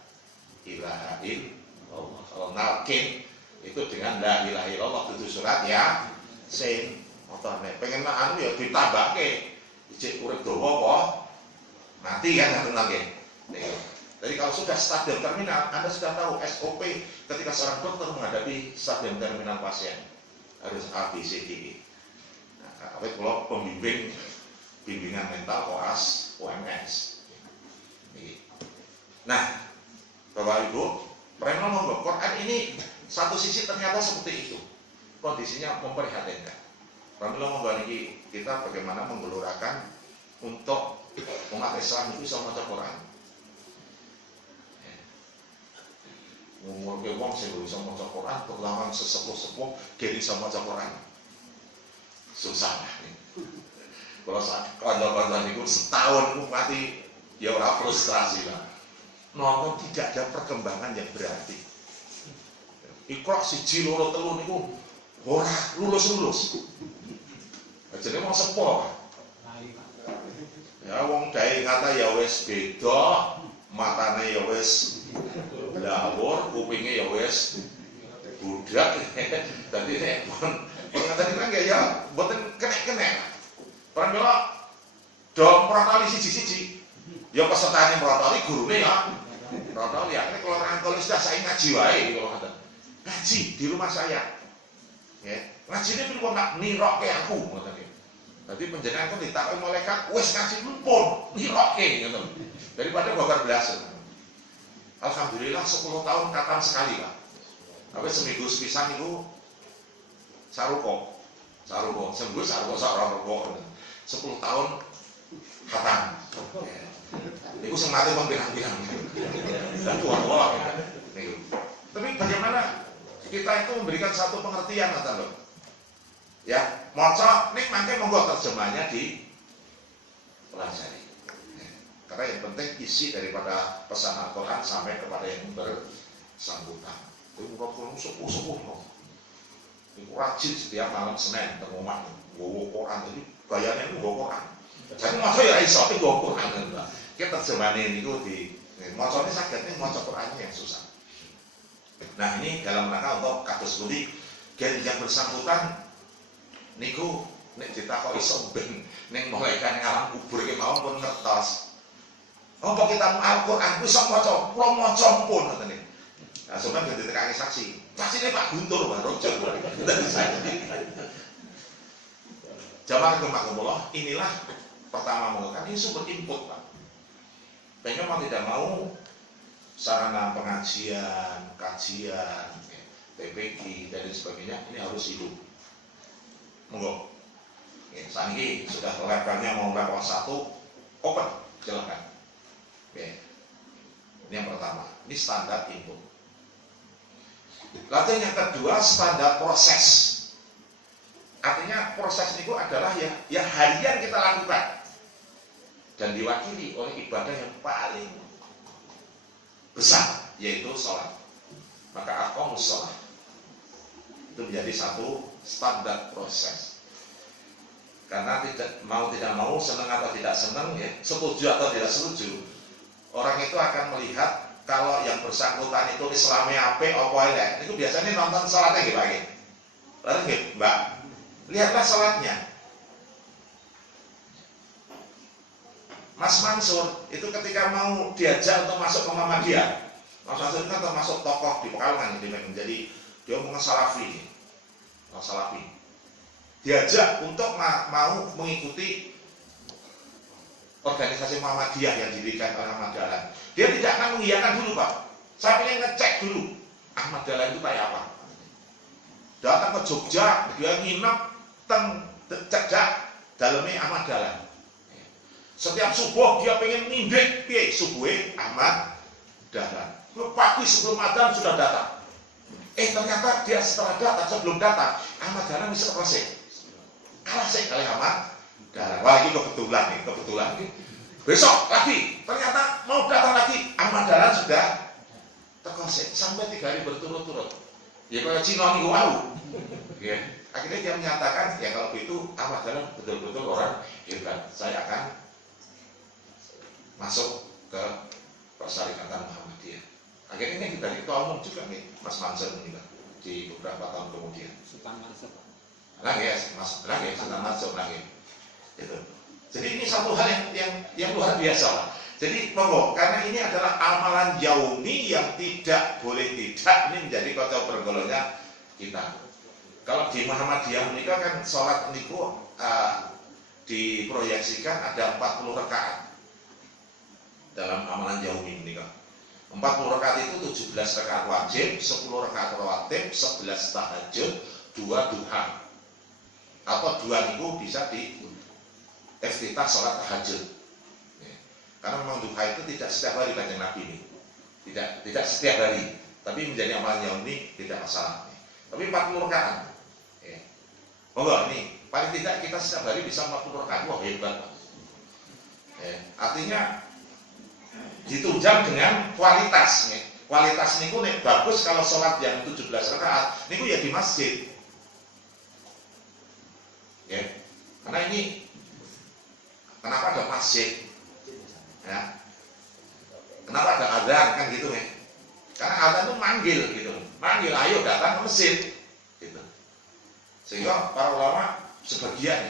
ilaha illallah. Kalau nalkin itu dengan la ilaha illallah itu surat ya sin. Motornya pengen anu ya ditambahke. Ijek urip dawa apa? Mati kan ngoten lagi. Jadi kalau sudah stadium terminal, Anda sudah tahu SOP ketika seorang dokter menghadapi stadium terminal pasien harus A, B, C, D, E. Nah, kalau bimbingan mental koas OMS. Nah, Bapak Ibu, Preno monggo Quran ini satu sisi ternyata seperti itu. Kondisinya memprihatinkan. Preno monggo niki kita bagaimana menggelurakan untuk umat Islam itu bisa maca Quran. Umur ke wong sing bisa maca Quran, terutama sesepuh-sepuh kiri bisa maca Quran. Susah lah. Kalau kanca-kanca niku setahun niku mati ya ora frustrasi lah. Nonton tidak ada perkembangan yang berarti. Iqra 1, 2, 3 niku ora lulus-lulus. Jadi mau sepuh. Ya wong dae kata ya wis beda, matane ya wis lawur, kupingnya ya wis budak. Dadi nek pun ngaten nggih ya mboten kena-kena. Pran kula dom protoli siji-siji. Ya pesertane protoli gurune ya. Protoli akhirnya kalau rangkul sudah saya ngaji wae kalau ngaten. Ngaji di rumah saya. Ya, ngajine pun nak nirokke aku ngoten iki. Dadi panjenengan kok ditakoki malaikat wis ngaji pun nirokke ngoten. Daripada bakar belas. Alhamdulillah 10 tahun katam sekali Pak. Tapi seminggu sepisan itu saruko. Seminggu saruko sak rokok. 10 tahun katam. Itu semati pirang-pirang. Dan tua-tua. Tapi bagaimana kita itu memberikan satu pengertian kata loh. Ya, maca ning mangke monggo terjemahnya di pelajari. Karena yang penting isi daripada pesan Al-Quran sampai kepada yang bersangkutan. Itu kurang sepuh-sepuh loh. Itu rajin setiap malam Senin tengomah nggawa Quran. Jadi gayanya itu nggawa Quran. Jadi maca ya iso tapi nggawa Quran. Kita terjemahane niku di macane saged ning maca Quran yang susah. Nah, ini dalam rangka untuk kados pundi yang bersangkutan niku nek ditakoki somben ning malaikat ngalam kubur iki mau pun ngertos. Apa kita Al-Quran bisa maca, kula maca pun ngoten iki. Nah, sampeyan dadi tekangi saksi. Saksine Pak Guntur Pak Rojo. Jamaah kemah inilah pertama menggunakan ini sumber input Pak. Pengen mau tidak mau sarana pengajian, kajian, PPG dan sebagainya ini harus hidup. Monggo. Saat ini sudah levelnya mau level 1 open, silakan. Oke. Ini yang pertama, ini standar input. Lalu yang kedua standar proses. Artinya proses itu adalah yang harian kita lakukan dan diwakili oleh ibadah yang paling besar yaitu sholat. Maka aqamus sholat itu menjadi satu standar proses. Karena tidak mau senang atau tidak senang ya, setuju atau tidak setuju, orang itu akan melihat kalau yang bersangkutan itu Islamnya apa elek. Itu biasanya nonton sholatnya gitu Pak. Lalu nggih, Mbak, lihatlah sholatnya. Mas Mansur itu ketika mau diajak untuk masuk ke Muhammadiyah, Mas Mansur itu kan termasuk tokoh di Pekalongan, jadi dia mau salafi, diajak untuk mau mengikuti organisasi Muhammadiyah yang didirikan oleh Ahmad Dahlan. Dia tidak akan mengiyakan dulu Pak. Saya ingin ngecek dulu Ahmad Dahlan itu kayak apa. Datang ke Jogja, dia nginep cegak dalamnya Ahmad Dahlan. Setiap subuh dia pengen nindek piye subuhe Ahmad Dahlan. Pagi sebelum adzan sudah datang. Ternyata dia setelah datang sebelum datang Ahmad Dahlan bisa kalah sih kali Ahmad Dahlan. Wah ini kebetulan. Besok lagi ternyata mau datang lagi Ahmad Dahlan sudah terkosek sampai 3 hari berturut-turut. Ya kalau Cina niku wau. Ya, Akhirnya dia menyatakan, ya kalau begitu Ahmad Dahlan betul-betul orang hebat, saya akan masuk ke Persyarikatan Muhammadiyah. Akhirnya ini dari ketua umum juga nih, Mas Mansur meninggal di beberapa tahun kemudian. Sultan Mansur. Lagi ya, Sultan Mansur lagi. Gitu. Jadi ini satu hal yang luar biasa lah. Jadi monggo, karena ini adalah amalan yaumi yang tidak boleh tidak ini menjadi kocok bergolongnya kita. Kalau di Muhammadiyah menikah kan sholat niku diproyeksikan ada 40 rakaat dalam amalan yaumi menikah. 40 rakaat itu 17 rakaat wajib, 10 rakaat rawatib, 11 tahajud, 2 duha. Atau 2 niku bisa di iftitah sholat tahajud. Karena memang duha itu tidak setiap hari kanjeng Nabi ini. Tidak setiap hari, tapi menjadi amalan yaumi tidak masalah. Tapi 40 rakaat. Monggo ini paling tidak kita setiap hari bisa 40 rakaat. Wah hebat. Artinya ditunjang dengan kualitas. Kualitas niku nek bagus kalau sholat yang 17 rakaat niku ya di masjid. Ya. Karena ini kenapa ada masjid? Ya. Kenapa ada adzan kan gitu nih? Karena adzan itu manggil gitu. Manggil ayo datang ke masjid. Gitu. Sehingga para ulama sebagian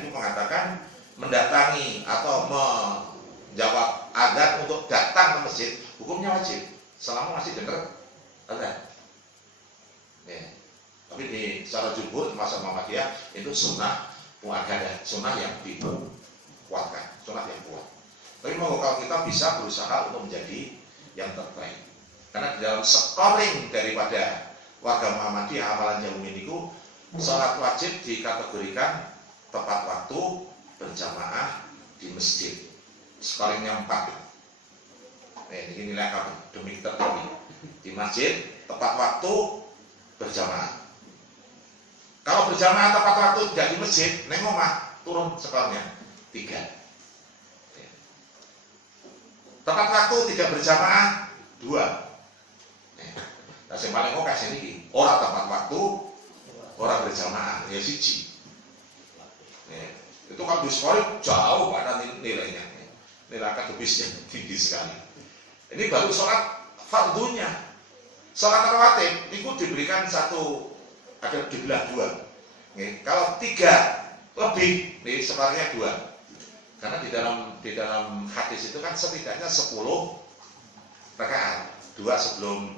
itu mengatakan mendatangi atau menjawab adzan untuk datang ke masjid hukumnya wajib selama masih dengar adzan. Ya. Tapi di secara jumhur masa Muhammadiyah itu sunnah muakkadah, sunnah yang dikuatkan, sunnah yang kuat. Tapi mau kalau kita bisa berusaha untuk menjadi yang terbaik. Karena di dalam scoring daripada warga Muhammadiyah amalan yaumi niku salat wajib dikategorikan tepat waktu berjamaah di masjid. Scoringnya 4. Ini nilai akademik tertinggi. Di masjid tepat waktu berjamaah. Kalau berjamaah tepat waktu tidak di masjid, neng omah turun skornya 3. Tepat waktu tidak berjamaah 2. Nah, yang paling oke ini orang tepat waktu, orang berjamaah ya siji. Itu kan diskor jauh pada nilainya, nilai akademisnya tinggi sekali. Ini baru sholat fardunya. Sholat rawatib itu diberikan ada dibelah 2. Kalau 3 lebih, nih separuhnya 2. Karena di dalam hadis itu kan setidaknya 10 rakaat. 2 sebelum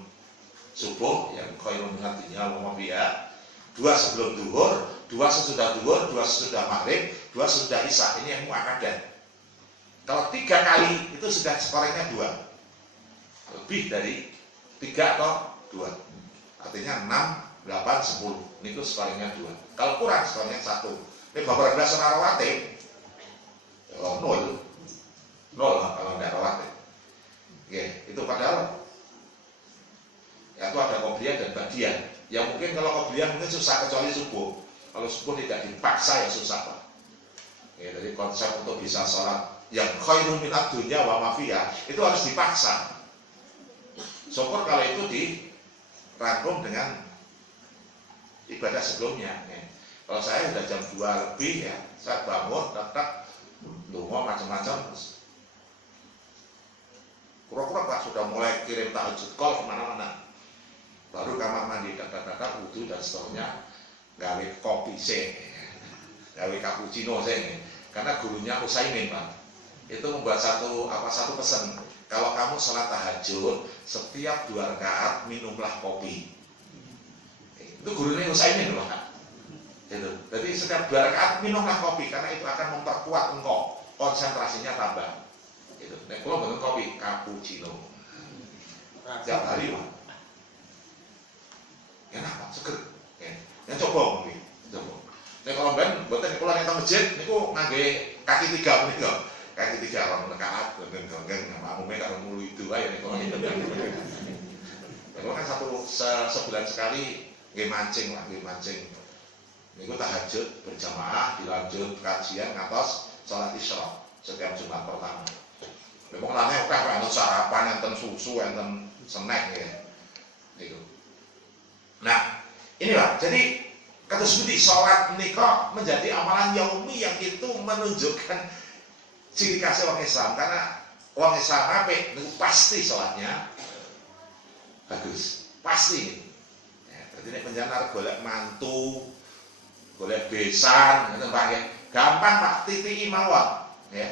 subuh yang khairun minad dunya wa ma fiha, 2 sebelum zuhur, 2 sesudah zuhur, 2 sesudah maghrib, 2 sesudah isya. Ini yang muakkadah. Kalau 3 kali itu sudah skornya 2. Lebih dari 3 atau 2. Artinya 6, 8, 10. Ini itu skornya 2. Kalau kurang skornya 1. Ini beberapa sholat rawatib 0 kalau tidak rawatib. Itu padahal ya itu ada qobliyah dan ba'diyah. Ya mungkin kalau qobliyah mungkin susah kecuali subuh. Kalau subuh tidak dipaksa ya susah Pak. Jadi konsep untuk bisa sholat yang khairun minad dunya wa ma fiha itu harus dipaksa. Syukur kalau itu dirangkum dengan ibadah sebelumnya. Kalau saya sudah jam 2 lebih ya, saya bangun tak dungo macam-macam. Kura-kura Pak sudah mulai kirim tahajud call kemana-mana. Baru kamar mandi data-data wudhu dan seterusnya, gawe kopi gawe cappuccino karena gurunya Utsaimin Pak. Itu membuat satu pesan. Kalau kamu sholat tahajud, setiap 2 rakaat minumlah kopi. Itu gurunya Utsaimin Pak. Gitu. Jadi setiap 2 rakaat minumlah kopi karena itu akan memperkuat engkau, konsentrasinya tambah. Gitu. Nek kula minum kopi cappuccino. Tiap hari Pak. Enak Pak, seger. Ya coba mungkin. Coba. Nek kalau ben mboten kula nek teng masjid niku ngangge kaki 3 menika. Kaki 3 orang rakaat geng-geng makmume karo mulu itu ae nek kula itu. Kalau kan sebulan sekali nggih mancing lah, nggih mancing. Niku tahajud berjamaah dilanjut kajian ngantos salat isya setiap Jumat pertama. Memang lane akeh enten sarapan, enten susu, enten snack ya. Niku. Nah, ini Pak. Jadi Kados pundi salat menika menjadi amalan yaumi yang itu menunjukkan ciri khas orang Islam, karena orang Islam apik niku pasti salatnya bagus, pasti. Ya, berarti nek panjenengan golek mantu, golek besan, ngoten Pak nggih. Gampang Pak, titiki mawon, ya.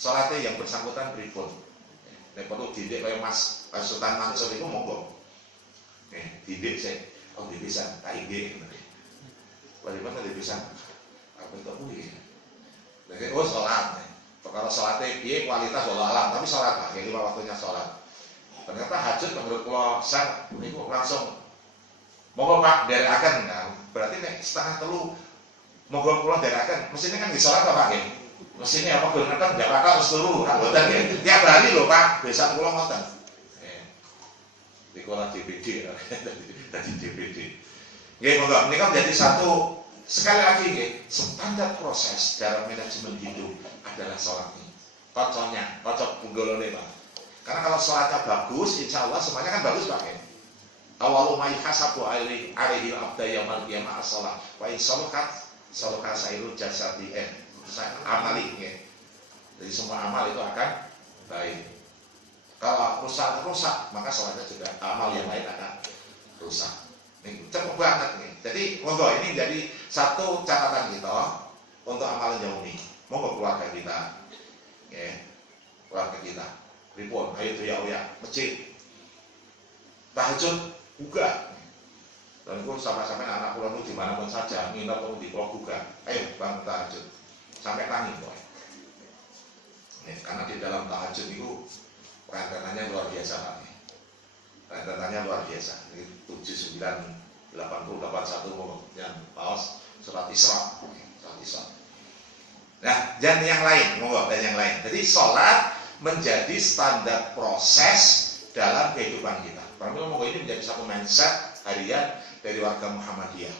Salate yang bersangkutan pripun. Nek perlu didik kaya Mas Sultan Mansur iku monggo. Didik sik, oh didik pisan, tak inggih. Bagaimana didik pisan? Apa itu kuwi? Nek oh salat. Perkara salate piye kualitas wallah alam, tapi salat Pak, lima waktunya salat. Ternyata hajat menurut kula sang niku langsung monggo Pak derekaken. Nah, berarti nek setengah telu monggo kula derekaken, mesine kan di salat Pak nggih. Mesine apa gelem ngeten ndak bakal wis turu, mboten nggih. Tiap hari lho Pak, besan kula ngoten. Di kula DPD, tadi DPD. Nggih monggo menika menjadi satu sekali lagi nggih, standar proses dalam manajemen hidup adalah salat ini. Koconya, kocok punggolone Pak. Karena kalau salatnya bagus, insya Allah semuanya kan bagus Pak. Awalu ma yuhasabu alaihi al-abda yaumil qiyamah as-shalah. Wa in salakat sairul jasadi amali ya. Jadi semua amal itu akan baik. Kalau rusak, maka salatnya juga amal yang lain akan rusak. Ini cepet banget nih. Jadi monggo ini jadi satu catatan kita untuk amalan yaumi. Monggo keluarga kita, ya, keluarga kita. Ripun, ayo ya, masjid, tahajud, buka. Dan itu sama-sama anak pulau itu dimanapun saja, minta pun di pulau buka. Ayo bangun tahajud, sampai tangis boy. Karena di dalam tahajud itu rentetannya luar biasa Pak. Rentetannya luar biasa. Ini 7, 9, 80, 81 yang paus surat Isra. Nah, dan yang lain, monggo dan yang lain. Jadi sholat menjadi standar proses dalam kehidupan kita. Pramila monggo ini menjadi satu mindset harian dari warga Muhammadiyah.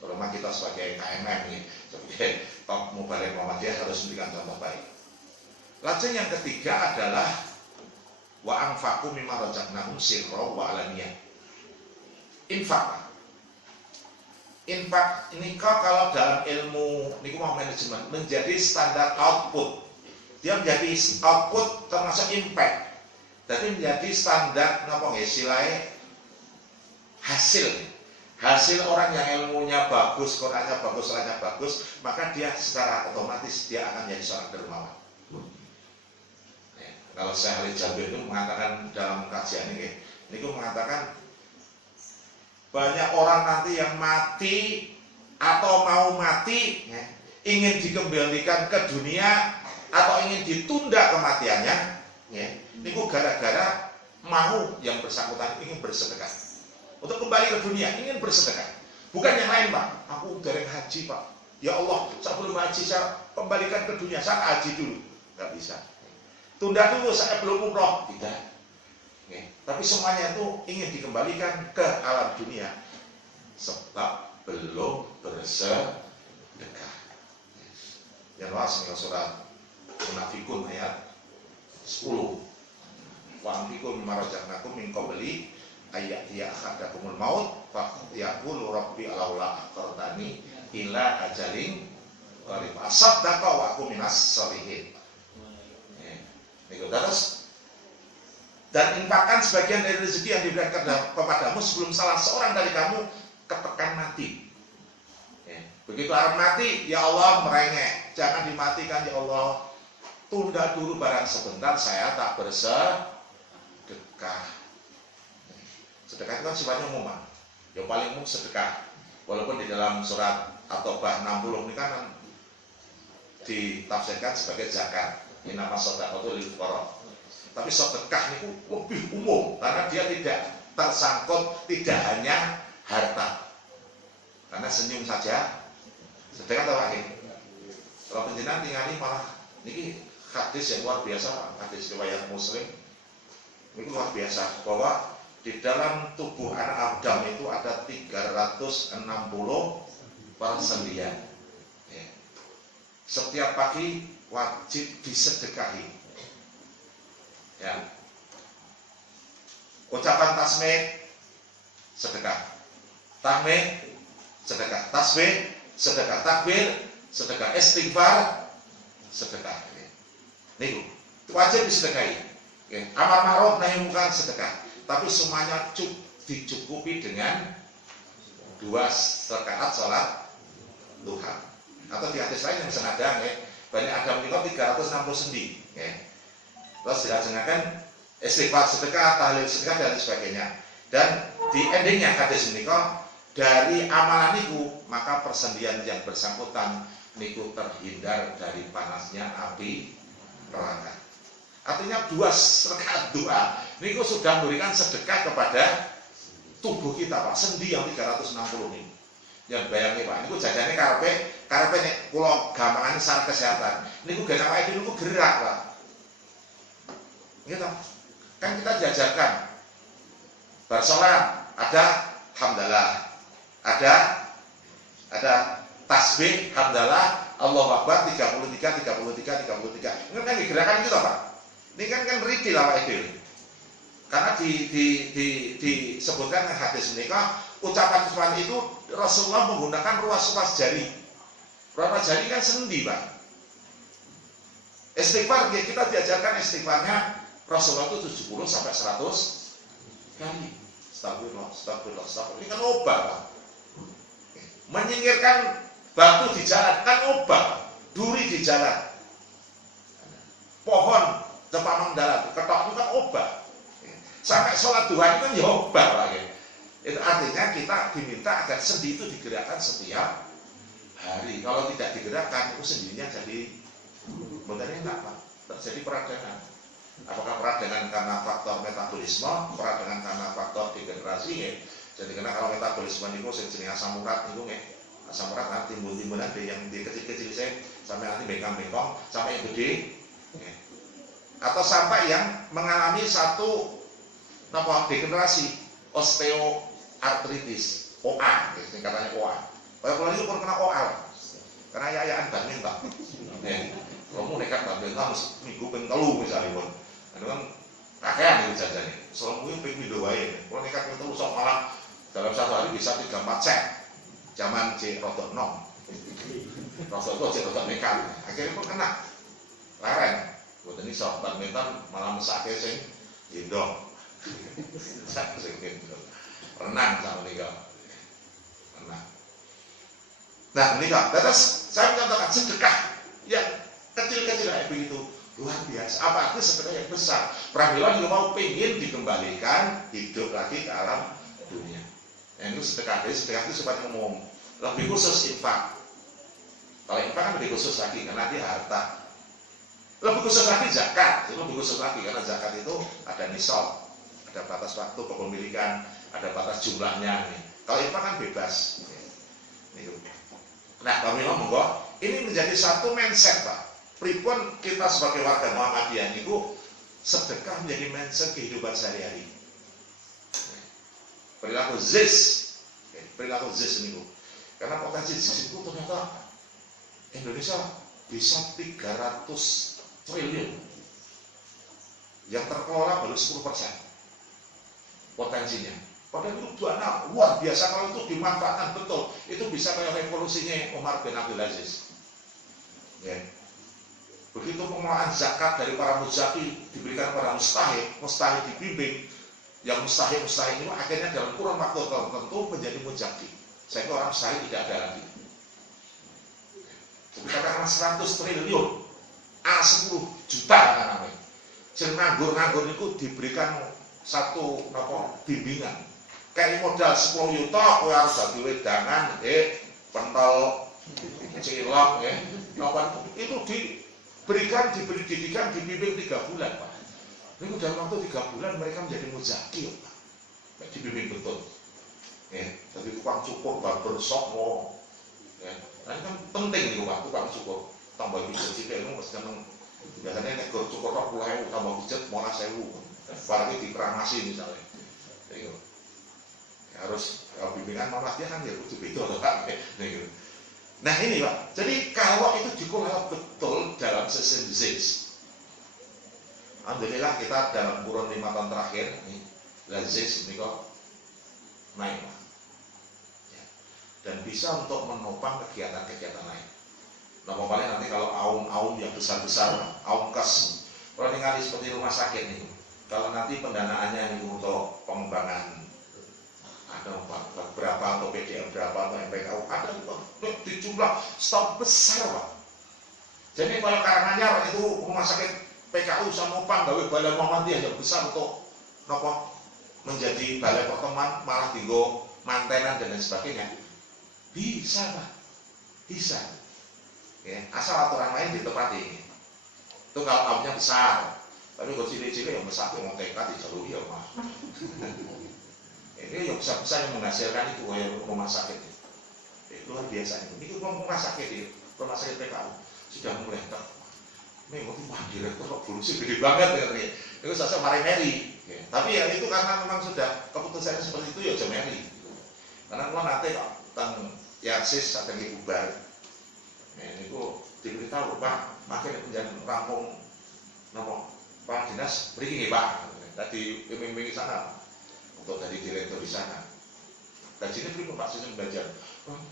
Terutama kita sebagai KMM nih, sebagai top Mubalik Muhammadiyah harus memberikan contoh baik. Lajeng yang ketiga adalah wa anfaqu mimma razaqnahum sirra wa alaniyah. Infak. Infak ini kalau dalam ilmu niku mau manajemen menjadi standar output. Dia menjadi output termasuk impact. Jadi menjadi standar napa nggih silahe hasil orang yang ilmunya bagus, Qur'annya bagus, salahnya bagus, maka dia secara otomatis dia akan jadi seorang dermawan. Kalau Syekh Ali Jabir itu mengatakan dalam kajian ini mengatakan banyak orang nanti yang mati atau mau mati ya, ingin dikembalikan ke dunia atau ingin ditunda kematiannya ya, niku gara-gara mau yang bersangkutan ingin bersedekah untuk kembali ke dunia, ingin bersedekah, bukan yang lain Pak. Aku dereng haji Pak, ya Allah sebelum haji saya kembalikan ke dunia, saya haji dulu, nggak bisa. Tunda dulu, saya belum umroh, tidak. Tapi semuanya itu ingin dikembalikan ke alam dunia sebab belum bersedekah. Yang luas surat Munafikun ayat 10. Wa anfiqu mimma razaqnakum min qabli ayatiya ahadakumul maut fa yaqulu rabbi laula akhartani ila ajalin qarib asaddaqa wa aku minas sholihin. Terus dan infakkan sebagian dari rezeki yang diberikan kepadamu sebelum salah seorang dari kamu ketekan mati. Begitu orang mati, ya Allah merengek, jangan dimatikan ya Allah. Tunda dulu barang sebentar, saya tak bersedekah. Sedekah itu kan sifatnya umum. Yang paling umum sedekah. Walaupun di dalam surat At-Taubah 60 ini kan ditafsirkan sebagai zakat. Ini nama sedekah lil fuqara. Tapi sedekah itu lebih umum karena dia tidak tersangkut tidak hanya harta. Karena senyum saja sedekah atau akhir. Kalau penjenengan tinggali malah ini hadis yang luar biasa, hadis riwayat Muslim. Ini luar biasa bahwa di dalam tubuh anak Adam itu ada 360 persendian. Ya. Setiap pagi wajib disedekahi. Ya. Ucapan tasmid sedekah, tahmid sedekah tasbih, sedekah takbir, sedekah istighfar, sedekah. Niku wajib disedekahi. Amar ma'ruf nahi munkar sedekah. Tapi semuanya dicukupi dengan 2 rakaat sholat duha. Atau di hadis lain yang senada, banyak agama kita 360 sendi. Terus dilaksanakan istighfar sedekah, tahlil sedekah dan sebagainya. Dan di endingnya hadis menika dari amalan niku maka persendian yang bersangkutan niku terhindar dari panasnya api neraka. Artinya 2 rakaat doa niku sudah memberikan sedekah kepada tubuh kita, Pak. Sendi yang 360 nih. Yang bayangin Pak, niku jadinya karepe nek kula gampangan secara kesehatan. Niku gak awake dhewe niku gerak, Pak. Gitu. Kan kita diajarkan bar salat ada hamdalah, ada tasbih hamdalah, Allahu Akbar 33. Ini kan gerakan itu Pak. Ini kan riti lah Pak Edil. Karena disebutkan hadis mereka ucapan itu Rasulullah menggunakan ruas-ruas jari. Ruas jari kan sendi Pak. Istighfar kita diajarkan istighfarnya Rasulullah itu 70 sampai 100 kali. Astagfirullah. Ini kan obat Pak. Menyingkirkan batu di jalan kan obat, duri di jalan, pohon tempang mendarat, ketok itu kan obat. Sampai sholat duha itu kan ya obat lagi. Itu artinya kita diminta agar sendi itu digerakkan setiap hari. Kalau tidak digerakkan, itu sendinya jadi benarnya enggak Pak, terjadi peradangan. Apakah peradangan karena faktor metabolisme, peradangan karena faktor degenerasi ya. Jadi karena kalau metabolisme itu jenis asam urat itu asam urat nanti timbul nanti yang di kecil-kecil saya sampai nanti bengkang-bengkong sampai yang gede atau sampai yang mengalami satu degenerasi osteoartritis OA singkatannya OA. Kalau itu pun kena OA karena yayaan badminton kamu nekat badminton minggu ping 3 misalnya pun itu kan kakean itu jajanya selalu ping video wae kalau nekat ping 3 sok malah dalam 1 hari bisa 3-4 set zaman C rodok nom rodok itu C rodok nekat akhirnya pun kena leren buat ini sok badminton malah mesake sing gendong renang sama nih renang. Nah ini terus saya mencontohkan sedekah yang kecil-kecil kayak begitu luar biasa. Apa itu sedekah yang besar? Pramila juga mau pengen dikembalikan hidup lagi ke alam dunia. Yang itu sedekah itu seperti umum. Lebih khusus infak. Kalau infak kan lebih khusus lagi karena dia harta. Lebih khusus lagi zakat. Lebih khusus lagi karena zakat itu ada nisab, ada batas waktu kepemilikan, ada batas jumlahnya. Kalau infak kan bebas. Nah, kami ngomong ini menjadi satu mindset Pak. Pripun kita sebagai warga Muhammadiyah itu sedekah menjadi mindset kehidupan sehari-hari. Perilaku ZIS ini karena potensi ZIS itu ternyata Indonesia bisa 300 triliun yang terkelola baru 10% potensinya. Padahal itu dana luar biasa kalau itu dimanfaatkan betul. Itu bisa kayak revolusinya Umar bin Abdul Aziz. Ya. Begitu pengelolaan zakat dari para muzaki diberikan kepada mustahik dibimbing. Yang mustahik ini akhirnya dalam kurun waktu tertentu menjadi muzaki. Sehingga orang mustahik tidak ada lagi. Katakanlah 100 triliun, A10 juta namanya. Sing nganggur itu diberikan satu bimbingan. Kayak modal 10 juta, kowe harus dadi wedangan, pentol, cilok, itu diberi didikan, dibimbing 3 bulan, Pak. Ini dalam waktu 3 bulan mereka menjadi muzaki, Pak. Dibimbing betul. Jadi tukang cukur, barbershop, Nah, ini kan penting nih Pak, tukang cukur. Tambah pijet sithik itu mesti seneng. Biasanya nek cukur 20.000 tambah pijet 15.000. Apalagi di Kramasi misalnya. Harus bimbingan Muhammadiyah kan ya kudu beda to Pak. Nah ini Pak, jadi kalau itu dikelola betul dalam sistem ZIS, alhamdulillah kita dalam kurun 5 tahun terakhir ZIS ini kok naik Pak. dan bisa untuk menopang kegiatan-kegiatan lain. Nah, paling nanti kalau aum yang besar-besar, aum kes, kalau ningali seperti rumah sakit nih, kalau nanti pendanaannya nih untuk pengembangan ada berapa atau PDM berapa atau MPKU ada di jumlah setahun besar Pak. Jadi kalau Karanganyar itu rumah sakit PKU sama Pang gawe balai Muhammadiyah yang besar untuk nopo menjadi balai pertemuan malah digo mantenan dan lain sebagainya bisa Pak, bisa ya, asal aturan lain ditepati itu kalau aumnya besar. Tapi kalau cilik-cilik yang besar yang mau TK di jalur ya Pak. Ini yang bisa yang menghasilkan itu yang rumah sakit luar biasa itu. Ini rumah sakit itu, rumah sakit PKU sudah mulai tak. Ini waktu wah direktur kok bulusnya gede banget ya. Itu saya mari-meri. Tapi ya itu karena memang sudah keputusannya seperti itu ya jemeri. Karena kalau nanti tentang Yaksis akan dibubar. Nah ini kok diberitahu Pak, makin penjalan rampung nopo Pak Dinas beri Pak. Tadi iming-iming sana untuk dari direktur di sana. Gajinya berapa Pak Sistem belajar?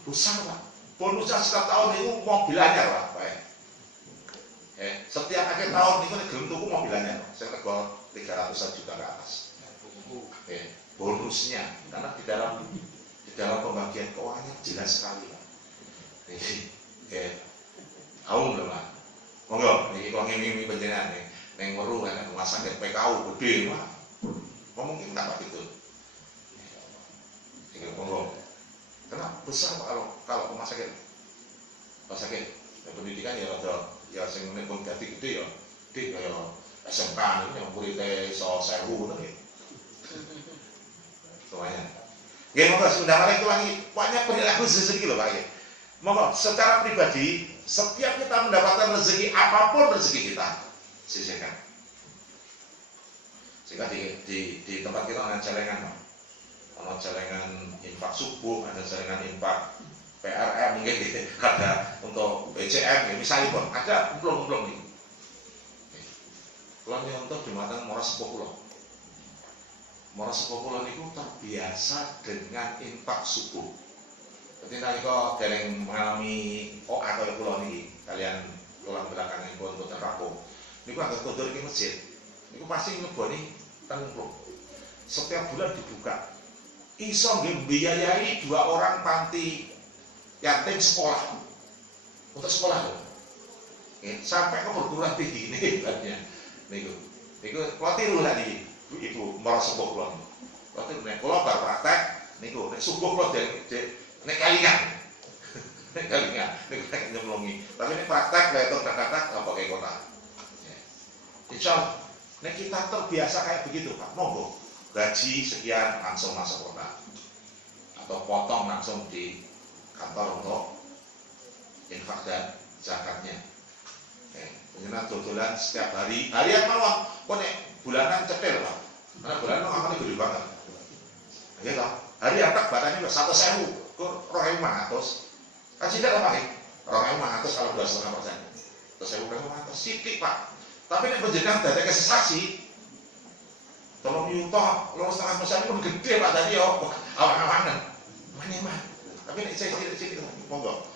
Besar Pak. Bonusnya setiap tahun itu mobil anyar Pak. Setiap akhir tahun itu gelem tuku mobil anyar. Saya rego 300 juta ke atas. Bonusnya karena di dalam pembagian keuangannya jelas sekali Pak. Aum lho Pak. Monggo niki kok ngimi panjenengan ning weru kan rumah sakit PKU gede Pak. Mungkin tak Pak gitu. Monggo. Karena besar Pak kalau rumah sakit pendidikan ya rada ya sing nek pun ganti gede ya gede kaya SMK ini yang muridnya iso 1000 ngono nggih. Semuanya. Nggih monggo sudah mari lagi banyak perilaku rezeki lho Pak ya. Monggo secara pribadi setiap kita mendapatkan rezeki apapun rezeki kita sisihkan. Sehingga di tempat kita ada celengan Pak. Ada celengan infak subuh, ada celengan infak PRM mungkin gitu. Ada untuk BCM, misalnya pun ada belum nih. Kalau untuk jumatan Moras Sepuh Kulon itu terbiasa dengan infak subuh. Jadi nanti kok dereng mengalami OA atau Kulon ini, kalian ulang belakang ini untuk terapung. Ini kok agak kotor di masjid. Ini pasti ngeboni tanggung. Setiap bulan dibuka. Iso membiayai 2 orang panti yatim sekolah untuk sekolah loh. Sampai ke perguruan tinggi ini hebatnya. Niku kalau tiru lah nih ibu Moras Sepuh Kulon. Kalau tiru nek kula bar praktek niku nek subuh kula nek kalingan. Nek kalingan nek nyemplungi. Tapi nek praktek kaya kata apa kayak kota. Insyaallah nek kita terbiasa kayak begitu Pak, monggo gaji sekian langsung masuk kota atau potong langsung di kantor untuk infak dan zakatnya. Pengenal dodolan setiap harian mawon, kok nek bulanan cetil Pak. Karena bulanan amalnya gede banget. Ya toh, hari tak batanya 100.000, kok 2.500. Kan tidak apa nih? 2.500 kalau 2,5%. 100.000 sitik Pak. Tapi nek panjenengan dadi kesesasi 3 juta, 2,5% pun gede Pak tadi yo. Awan-awanan. Mana. Tapi nek saya cilik-cilik monggo.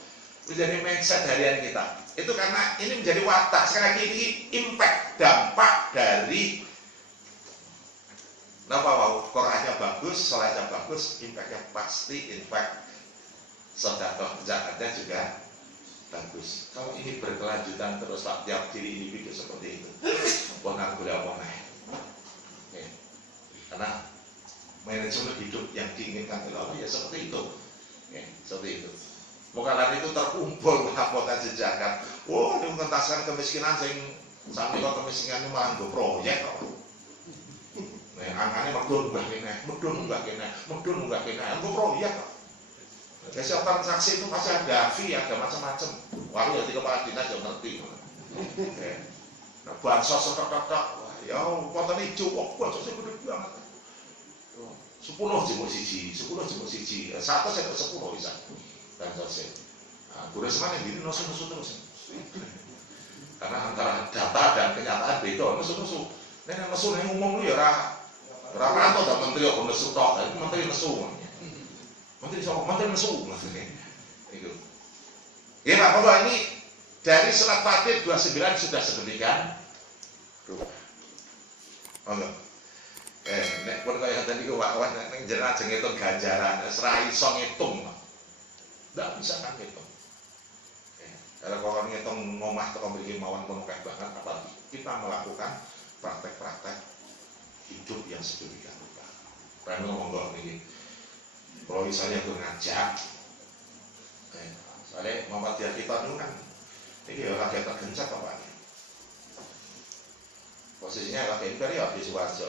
Menjadi mindset harian kita. Itu karena ini menjadi watak. Sekali lagi ini impact, dampak dari napa wau Qur'annya bagus, salatnya bagus, impactnya pasti impact sedekah zakatnya juga bagus. Kalau ini berkelanjutan terus Pak, tiap diri individu seperti itu. Bonar boleh apa naik. Karena manajemen hidup yang diinginkan oleh Allah ya seperti itu. Seperti itu. Mukalan itu terkumpul potensi zakat. Wah, itu mengentaskan kemiskinan sing sampai kok kemiskinan itu malah nggo proyek kok. Angkanya medun mbah kene, nggo proyek kok. Setiap transaksi itu pasti ada fee, ada macam-macam. Wah, ya kepala dinas yang ngerti. Nah, bansos tok-tok, ya konten ijo kok bansosnya gede banget. 10 jemur siji, 100 saya 10 bisa. Dan selesai. Nah, guru semuanya ini nusu-nusu terus. Karena antara data dan kenyataan beda, nusu-nusu. Ini nusu yang umum itu ya ora pantau dan menteri kok nusu tok, tapi menteri nusu. Menteri siapa? Menteri Mesu. Itu. Ya Pak, Pokok ini dari surat Fatih 29 sudah sedemikian rupa. Monggo. Nek pun kaya tadi ku Pak, nek jenengan ajeng ngitung ganjaran, ora iso ngitung. Ndak bisa kan ngitung. Kalau kalau ngitung ngomah atau memiliki mawon pun kayak banget, apalagi kita melakukan praktek-praktek hidup yang sedemikian rupa. Karena ngomong begini, kalau misalnya aku ngajak, soalnya Muhammadiyah kita dulu kan, ini ya lagi tergencet apa nih? Posisinya lagi ini ya di Suwarjo.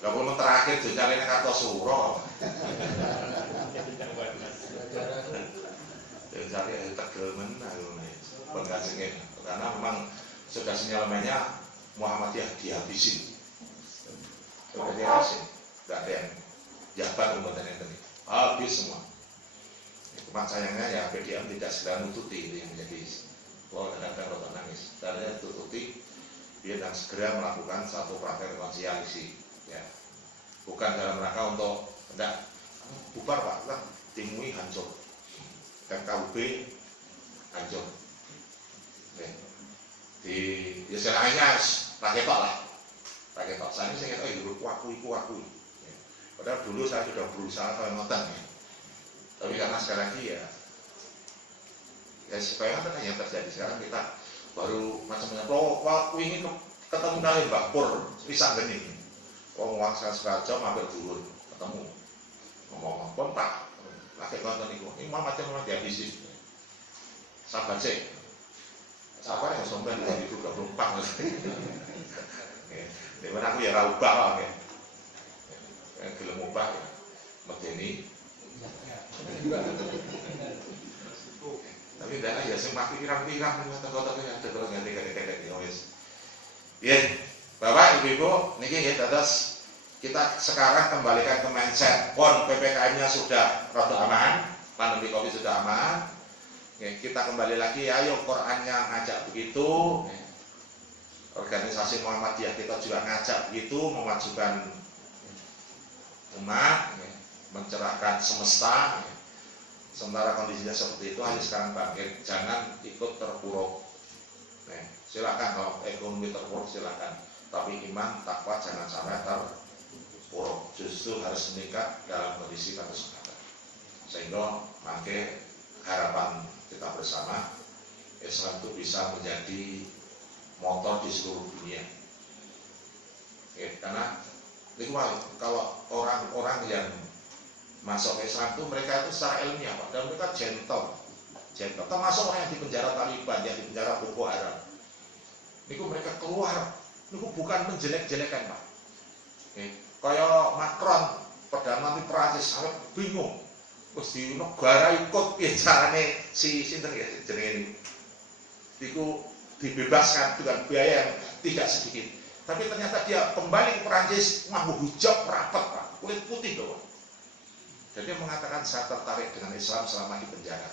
Lalu terakhir jenjangnya Kartosuro. Cari tegelmen karena memang sudah sinyalemennya Muhammadiyah dihabisin. Sudah dihabisin, tidak ada yang jabat pembuatan yang tadi habis semua. Cuma sayangnya ya PDM tidak segera nututi, itu yang menjadi kadang-kadang rotok nangis. Caranya tututi dia dan segera melakukan satu praktek rekonsiliasi, ya. Bukan dalam rangka untuk tidak bubar Pak, kita timui hancur. KUB hancur. Di ya selangnya raketok lah. Raketok. Saya ini saya kata itu aku. Padahal dulu saya sudah berusaha kalau ngoten ya. Tapi karena sekali lagi ya supaya apa yang terjadi sekarang kita baru macam-macam. Kalau ingin ketemu kali Mbak Pur pisang gini. Kalau uang saya sengaja mampir dulu ketemu ngomong Pak. Lagi konten itu, ini macam dihabisin. Sabar sih. Sabar yang sombong itu gak berumpang. Dimana aku ya raubah ya. Yang gelem ubah ya. Medeni. Tapi tidak ya, sempat pirang-pirang kata-katanya ada kalau ganti-ganti wis. Ya, Bapak Ibu, niki ya dados kita sekarang kembalikan ke mindset. Pon PPKM-nya sudah rada aman, pandemi Covid sudah aman. Oke, kita kembali lagi, ayo Qurannya ngajak begitu. Organisasi Muhammadiyah kita juga ngajak begitu, memajukan umat, mencerahkan semesta. Sementara kondisinya seperti itu, ayo sekarang bangkit, jangan ikut terpuruk. Silakan kalau ekonomi terpuruk silakan, tapi iman, takwa jangan sampai terpuruk. Justru harus meningkat dalam kondisi kesehatan. Sehingga maka harapan kita bersama Islam itu bisa menjadi motor di seluruh dunia. Ya, karena kalau orang-orang yang masuk Islam itu mereka itu secara ilmiah Pak, dan mereka gentle. Termasuk orang yang di penjara Taliban, yang di penjara Boko Haram. Niku mereka keluar, niku bukan menjelek-jelekan Pak. Kayak Macron, Perdana Menteri Prancis, sangat bingung. Terus di negara ikut carane si sinten ya jenenge niku dibebaskan dengan biaya yang tidak sedikit. Tapi ternyata dia kembali ke Prancis, nganggo hijab rapat Pak, kulit putih loh. Jadi dia mengatakan saya tertarik dengan Islam selama di penjara.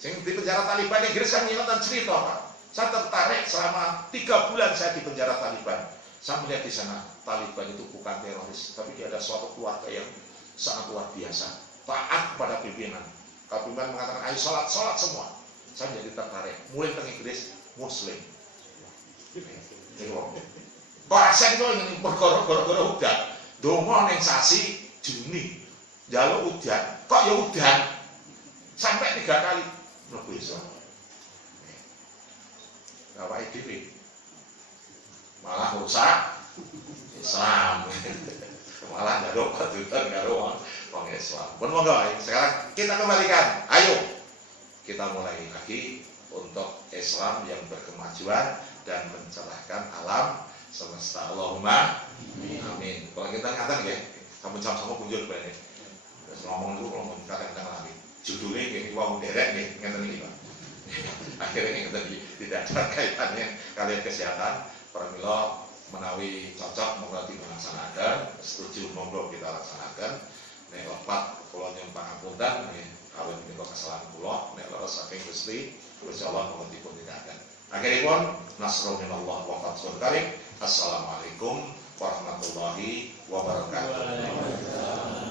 Sehingga di penjara Taliban Inggris kan ingatan cerita Pak. Saya tertarik selama 3 bulan saya di penjara Taliban. Saya melihat di sana Taliban itu bukan teroris, tapi dia ada suatu keluarga yang sangat luar biasa, taat kepada pimpinan. Kalau pimpinan mengatakan ayo sholat semua, saya jadi tertarik. Mulai ke Inggris Muslim. Bahasa itu yang bergoro-goro udan, dongo neng sasi Juni, jalur udan, kok ya udan, sampai 3 kali mlebu Islam. Awake dhewe malah rusak Islam, malah nggak ada patutan, nggak ada orang Islam. Monggo, sekarang kita kembalikan, ayo kita mulai lagi untuk Islam yang berkemajuan dan mencerahkan alam semesta. Allahumma amin. Kalau kita ngatain ya, kamu sama-sama kunjung balik. Terus ngomong dulu, ngomong kadang-kadang lagi. Judulnya ini wong derek nih, ngatain ini Pak. Akhirnya yang tadi tidak ada kaitannya kalian kesehatan. Pramila menawi cocok monggo dilaksanakan, setuju monggo kita laksanakan. Nek lepat kula nyuwun pangapunten nggih, kawit menika kesalahan kula, nek leres saking Gusti Allah monggo dipun tindakaken. Akhiripun nasrul minallah wa fathul karim. Assalamualaikum warahmatullahi wabarakatuh.